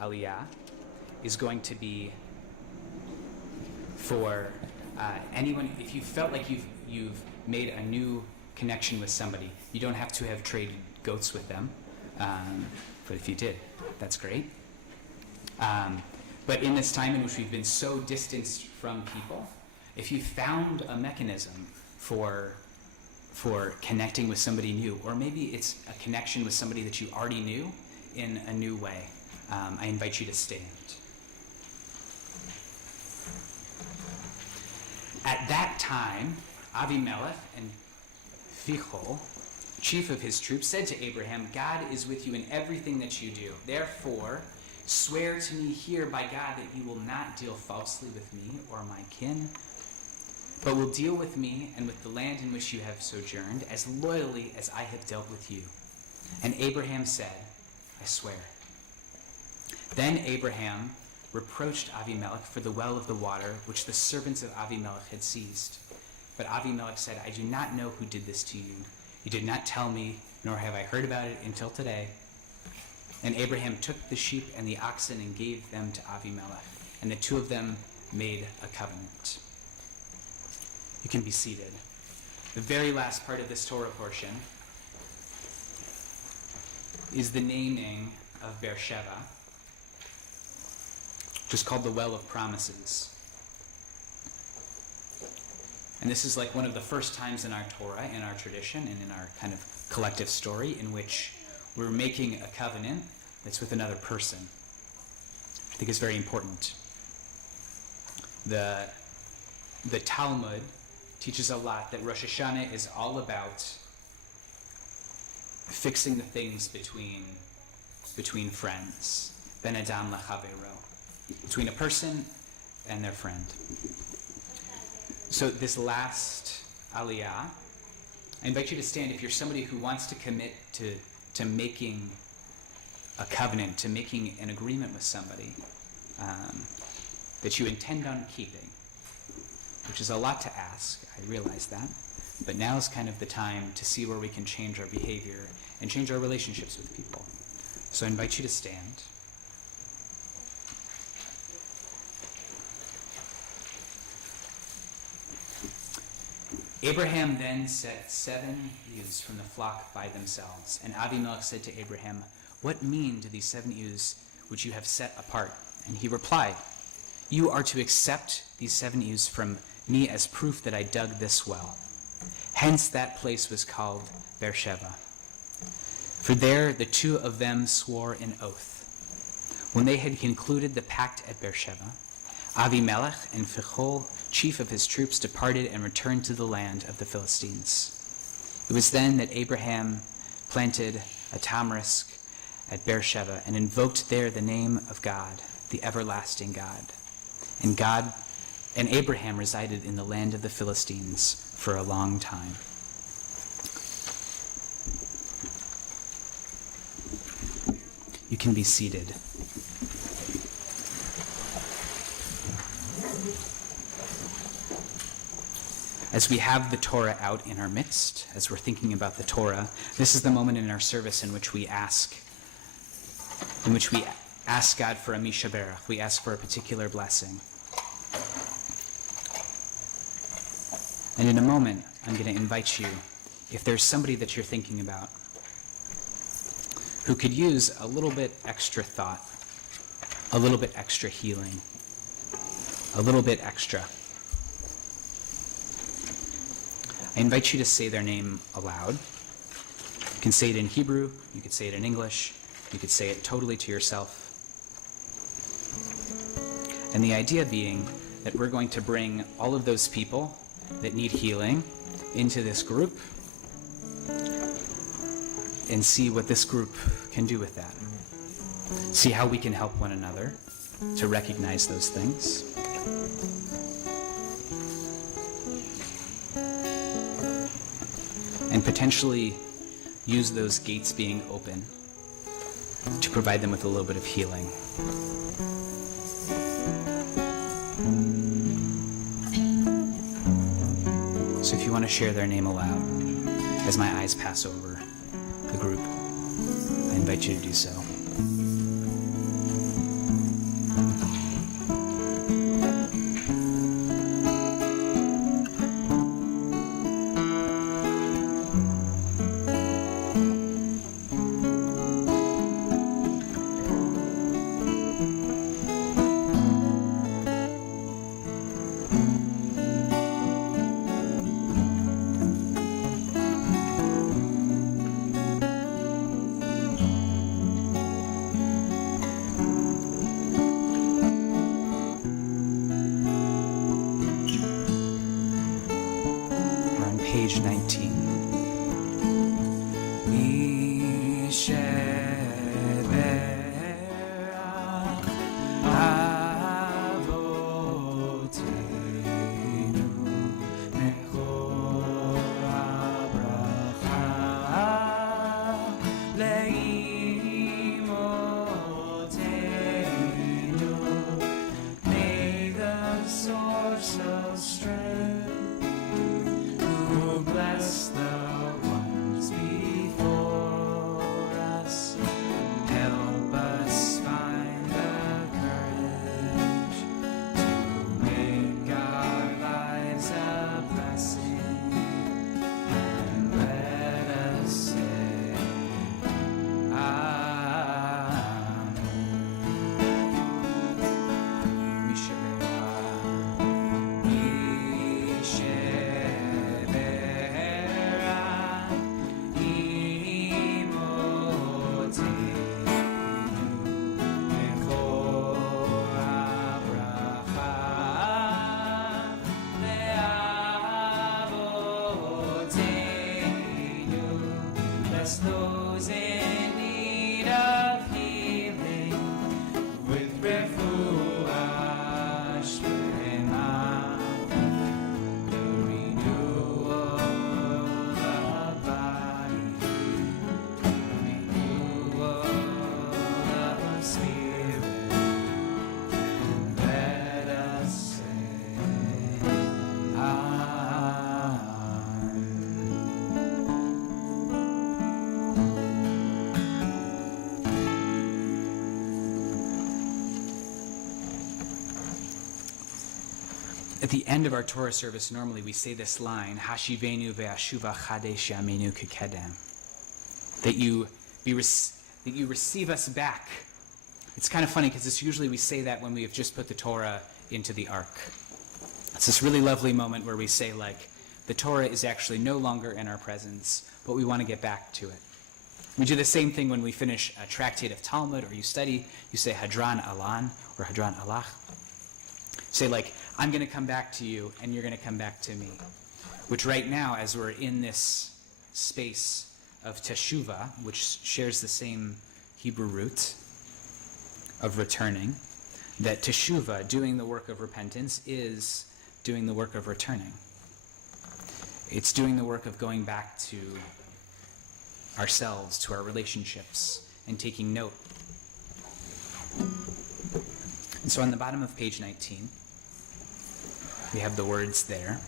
aliyah is going to be for anyone. If you felt like you've made a new connection with somebody, you don't have to have traded goats with them, but if you did, that's great. But in this time in which we've been so distanced from people, if you found a mechanism for connecting with somebody new, or maybe it's a connection with somebody that you already knew in a new way, I invite you to stand. At that time, Avimelech and Phicol, chief of his troops, said to Abraham, "God is with you in everything that you do. Therefore, swear to me here by God that you will not deal falsely with me or my kin, but will deal with me and with the land in which you have sojourned as loyally as I have dealt with you." And Abraham said, "I swear." Then Abraham reproached Avimelech for the well of the water which the servants of Avimelech had seized. But Avimelech said, "I do not know who did this to you. You did not tell me, nor have I heard about it until today." And Abraham took the sheep and the oxen and gave them to Avimelech, and the two of them made a covenant. You can be seated. The very last part of this Torah portion is the naming of Beersheba, which is called the Well of Promises. And this is like one of the first times in our Torah, in our tradition, and in our kind of collective story in which we're making a covenant that's with another person. I think it's very important. the Talmud teaches a lot that Rosh Hashanah is all about fixing the things between friends. Ben Adam lechavero. Between a person and their friend. So this last aliyah, I invite you to stand if you're somebody who wants to commit to making a covenant, to making an agreement with somebody that you intend on keeping, which is a lot to ask, I realize that, but now is kind of the time to see where we can change our behavior and change our relationships with people. So I invite you to stand. Abraham then set 7 ewes from the flock by themselves. And Abimelech said to Abraham, "What mean do these 7 ewes which you have set apart?" And he replied, "You are to accept these 7 ewes from me as proof that I dug this well." Hence that place was called Beersheba. For there the 2 of them swore an oath. When they had concluded the pact at Beersheba, Abimelech and Phicol, chief of his troops, departed and returned to the land of the Philistines. It was then that Abraham planted a tamarisk at Beersheba and invoked there the name of God, the everlasting God. And Abraham resided in the land of the Philistines for a long time. You can be seated. As we have the Torah out in our midst, as we're thinking about the Torah, this is the moment in our service in which we ask God for a mishaberach. We ask for a particular blessing. And in a moment, I'm going to invite you, if there's somebody that you're thinking about who could use a little bit extra thought, a little bit extra healing, a little bit extra, I invite you to say their name aloud. You can say it in Hebrew, you could say it in English, you could say it totally to yourself. And the idea being that we're going to bring all of those people that need healing into this group and see what this group can do with that. See how we can help one another to recognize those things. And potentially use those gates being open to provide them with a little bit of healing. So if you want to share their name aloud, as my eyes pass over the group, I invite you to do so. Page 19. May the source of strength, who bless the At the end of our Torah service, normally we say this line, Hashivenu ve'ashuva chadesh yamenu kekedem. That you receive us back. It's kind of funny because usually we say that when we have just put the Torah into the ark. It's this really lovely moment where we say, like, the Torah is actually no longer in our presence, but we want to get back to it. We do the same thing when we finish a tractate of Talmud, or you study, you say Hadran Alan, or Hadran Alach. Say, like, I'm going to come back to you, and you're going to come back to me. Which right now, as we're in this space of Teshuvah, which shares the same Hebrew root of returning, that Teshuvah, doing the work of repentance, is doing the work of returning. It's doing the work of going back to ourselves, to our relationships, and taking note. And so on the bottom of page 19, we have the words there.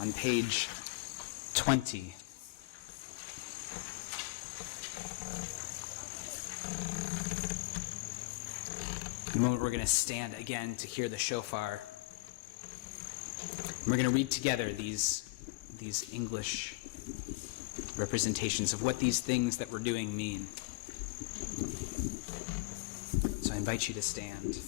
On page 20, the moment we're going to stand again to hear the shofar. And we're going to read together these English representations of what these things that we're doing mean. So I invite you to stand.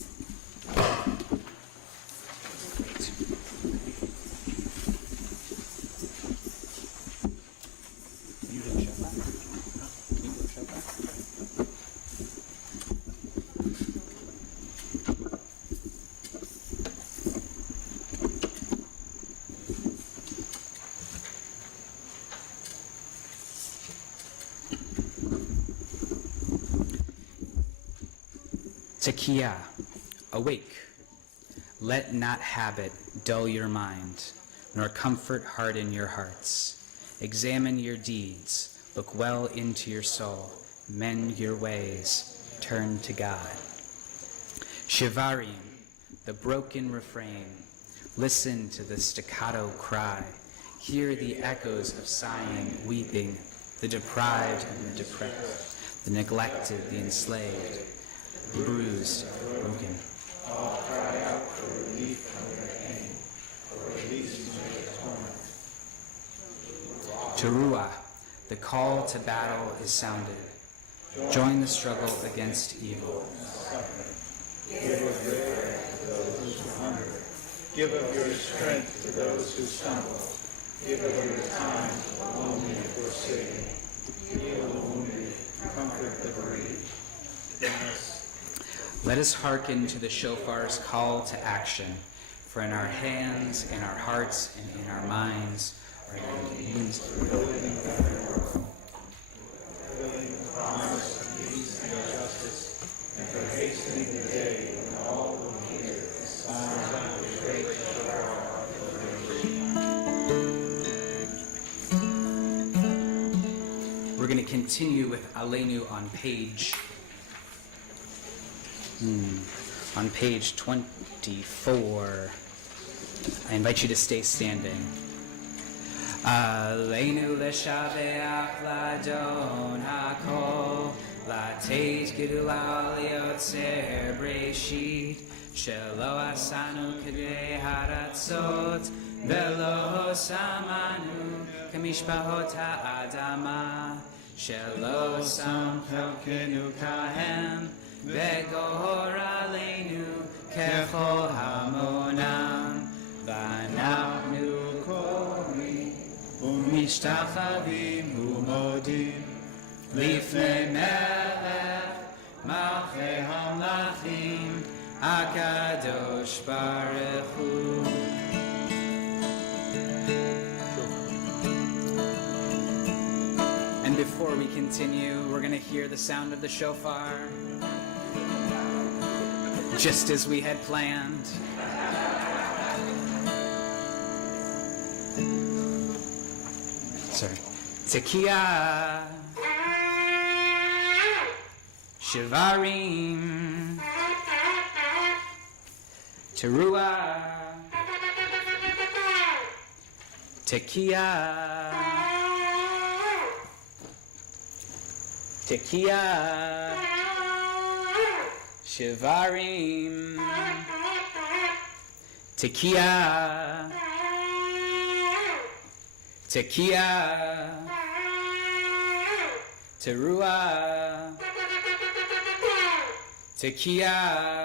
Tekiah, awake, Let not habit dull your mind, nor comfort harden your hearts. Examine your deeds, look well into your soul, mend your ways, turn to God. Shivarim, the broken refrain, listen to the staccato cry, hear the echoes of sighing, weeping, the deprived and the depressed, the neglected, the enslaved, the bruised, broken. All cry out for relief from their pain, for release from their torment. Teruah, the call to battle is sounded. Join the struggle against evil. Give of bread to those who hunger. Give of your strength to those who stumble. Give of your time to the lonely and forsaken. Heal the wounded, comfort the bereaved. Yes. Let us hearken to the shofar's call to action, for in our hands, in our hearts, and in our minds are the means Building the promise of peace and justice, and for hastening the day when all will hear the sounds of the great shofar of liberation. We're going to continue with Aleinu on page 24. I invite you to stay standing. Aleinu leshabeach ladon hakol, lateit gedula al yotzer breshit, shelo asanu kedei haratzot, velo samanu kamishpahot ha'adama, shelo samchalkenu kahem, vegor aleinu kechol hamonam, v'anachnu korim u'mishtachavim u'modim lifnei melech malchei hamlachim HaKadosh Baruch Hu. And before we continue, we're going to hear the sound of the shofar, just as we had planned. Sorry. Tekiah, Shivarim, Teruah, Tekiah, Tekiah, Shivarim, Tekiah, Tekiah, Teruah, Tekiah.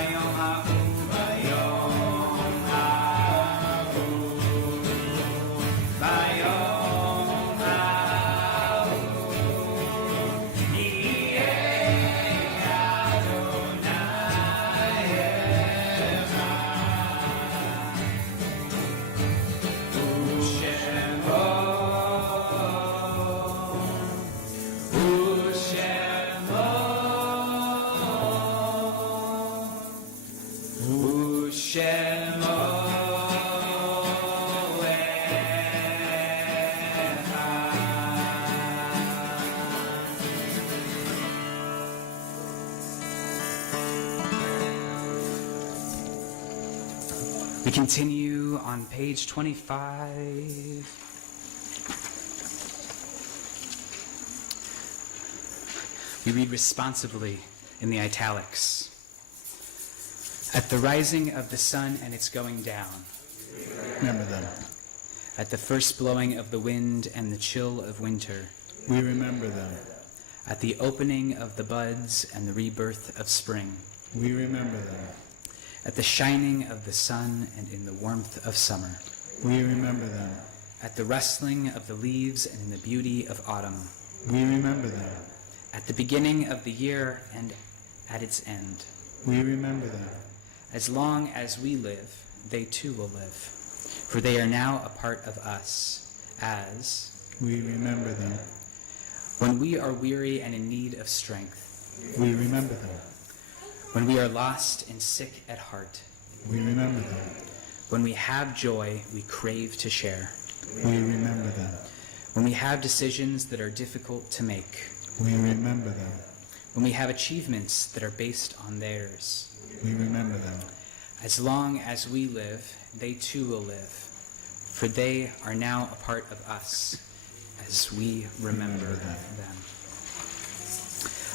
Bayom ha'u, bayom ha'u, bayom ha'u, yeh Adonai echad, u'shemo, u'shemo, u'shemo echad. We continue on page 25. We read responsively in the italics. At the rising of the sun and its going down, Remember them. at the first blowing of the wind and the chill of winter, We remember them. at the opening of the buds and the rebirth of spring, We remember them. at the shining of the sun and in the warmth of summer, We remember them. at the rustling of the leaves and in the beauty of autumn, We remember them. at the beginning of the year and at its end. We remember them. As long as we live, they too will live, for they are now a part of us, as, We remember them. when we are weary and in need of strength, We remember them. when we are lost and sick at heart, We remember them. when we have joy we crave to share, We remember them. when we have decisions that are difficult to make, We remember them. when we have achievements that are based on theirs. We remember them. As long as we live, they too will live, for they are now a part of us, as we remember them.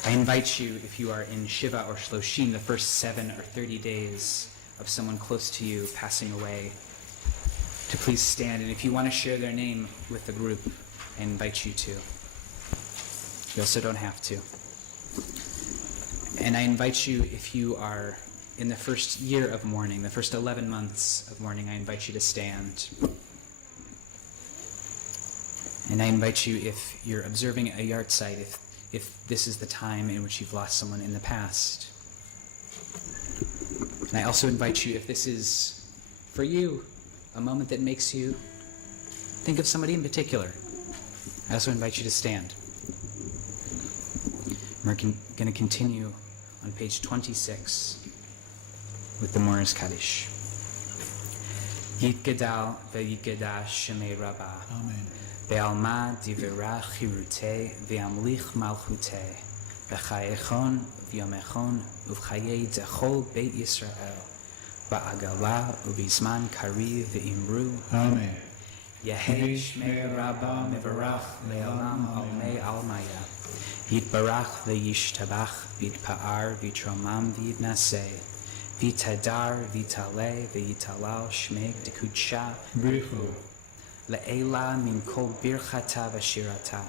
I invite you, if you are in Shiva or Shloshim, the first 7 or 30 days of someone close to you passing away, to please stand. And if you want to share their name with the group, I invite you to. You also don't have to. And I invite you, if you are in the first year of mourning, the first 11 months of mourning, I invite you to stand. And I invite you, if you're observing a yard site, if this is the time in which you've lost someone in the past. And I also invite you, if this is, for you, a moment that makes you think of somebody in particular, I also invite you to stand. We're going to continue on page 26 with the Morris Kaddish. Yitgadal ve'yitgadash shemei Rabbah. Amen. Be'alma divera chirute ve'amlich malchute v'chayechon v'yomechon uv'chayei zechol beit Yisrael ba'agala u'bizman kari ve'imru Amen. Yehei shmei Rabbah mevarach le'olam almei almaya Yitbarach ve'yishtabach v'yitpa'ar v'yitromam v'yitnaseh v'yitadar v'yitaleh v'yitalal shmei dekudsha Brichu. Le'ela min kol birchata v'shirata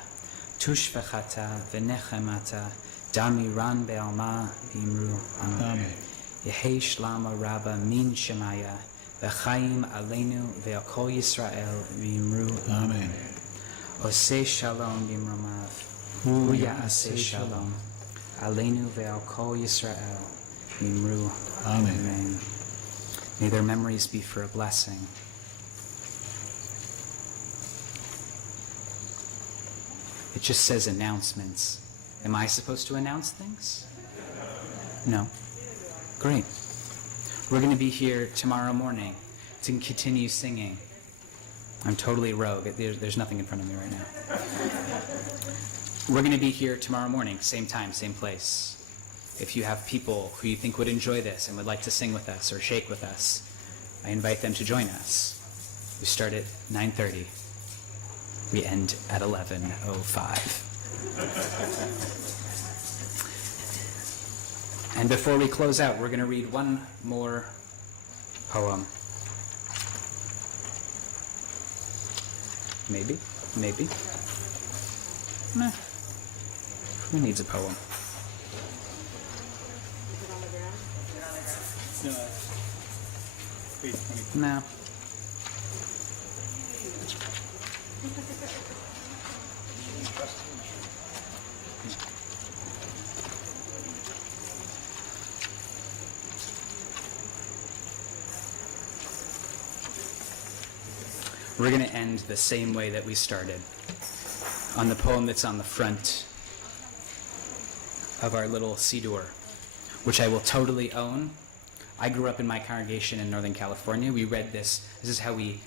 tushvachata v'nechemata damiran be'alma v'imru amen. Amen. Yehei shlama rabba min shemaya v'chaim aleinu ve'akol Yisrael v'imru Amen. Oseh shalom b'imromav Hu Ya'aseh shalom aleinu ve'akol Yisrael v'imru Amen. amen. May their memories be for a blessing. It just says announcements. Am I supposed to announce things? No. Great. We're going to be here tomorrow morning to continue singing. I'm totally rogue. There's nothing in front of me right now. We're going to be here tomorrow morning, same time, same place. If you have people who you think would enjoy this and would like to sing with us or shake with us, I invite them to join us. We start at 9:30. We end at 11:05. And before we close out, we're going to read one more poem. Maybe. Meh. Who needs a poem? No, page 20. No. We're going to end the same way that we started, on the poem that's on the front of our little Siddur, which I will totally own. I grew up in my congregation in Northern California. We read this. This is how we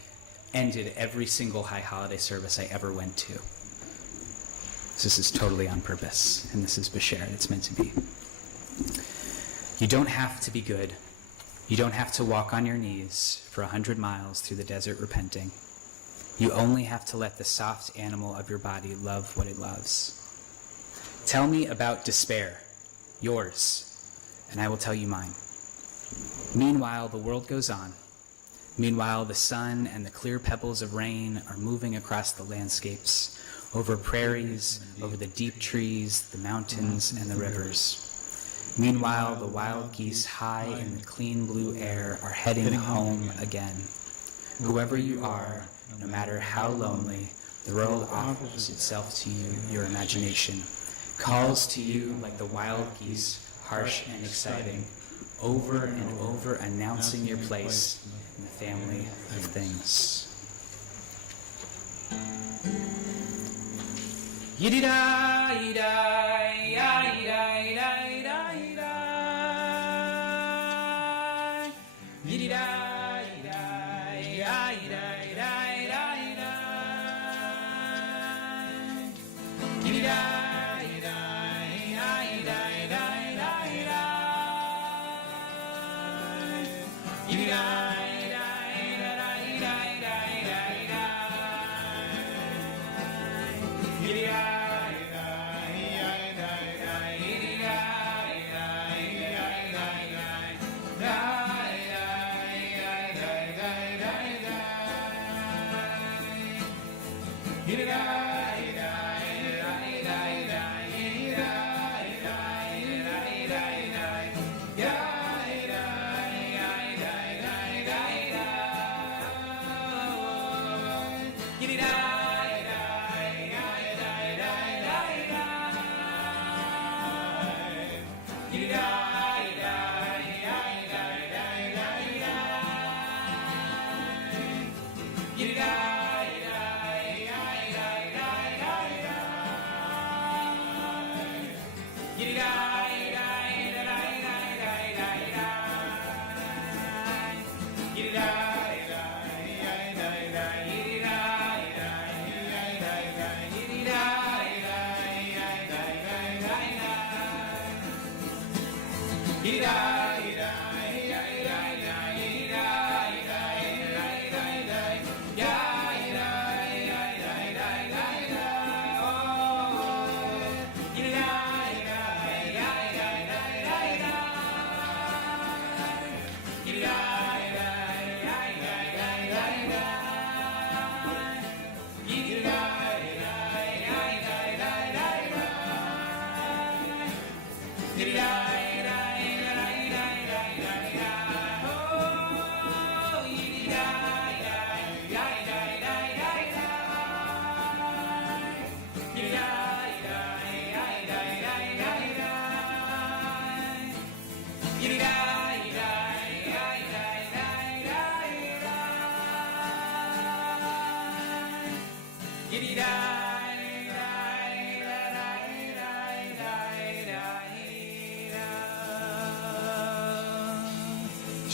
ended every single high holiday service I ever went to. This is totally on purpose, and this is B'Sher, and it's meant to be. You don't have to be good. You don't have to walk on your knees for 100 miles through the desert repenting. You only have to let the soft animal of your body love what it loves. Tell me about despair, yours, and I will tell you mine. Meanwhile, the world goes on. Meanwhile, the sun and the clear pebbles of rain are moving across the landscapes, over prairies, over the deep trees, the mountains, and the rivers. Meanwhile, the wild geese high in the clean blue air are heading home again. Whoever you are, no matter how lonely, the world offers itself to you, your imagination, calls to you like the wild geese, harsh and exciting, over and over announcing your place in the family of things. Yidida, yida, yida, yida, yida, yida, yida, yida, yida.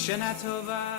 Shana Tova.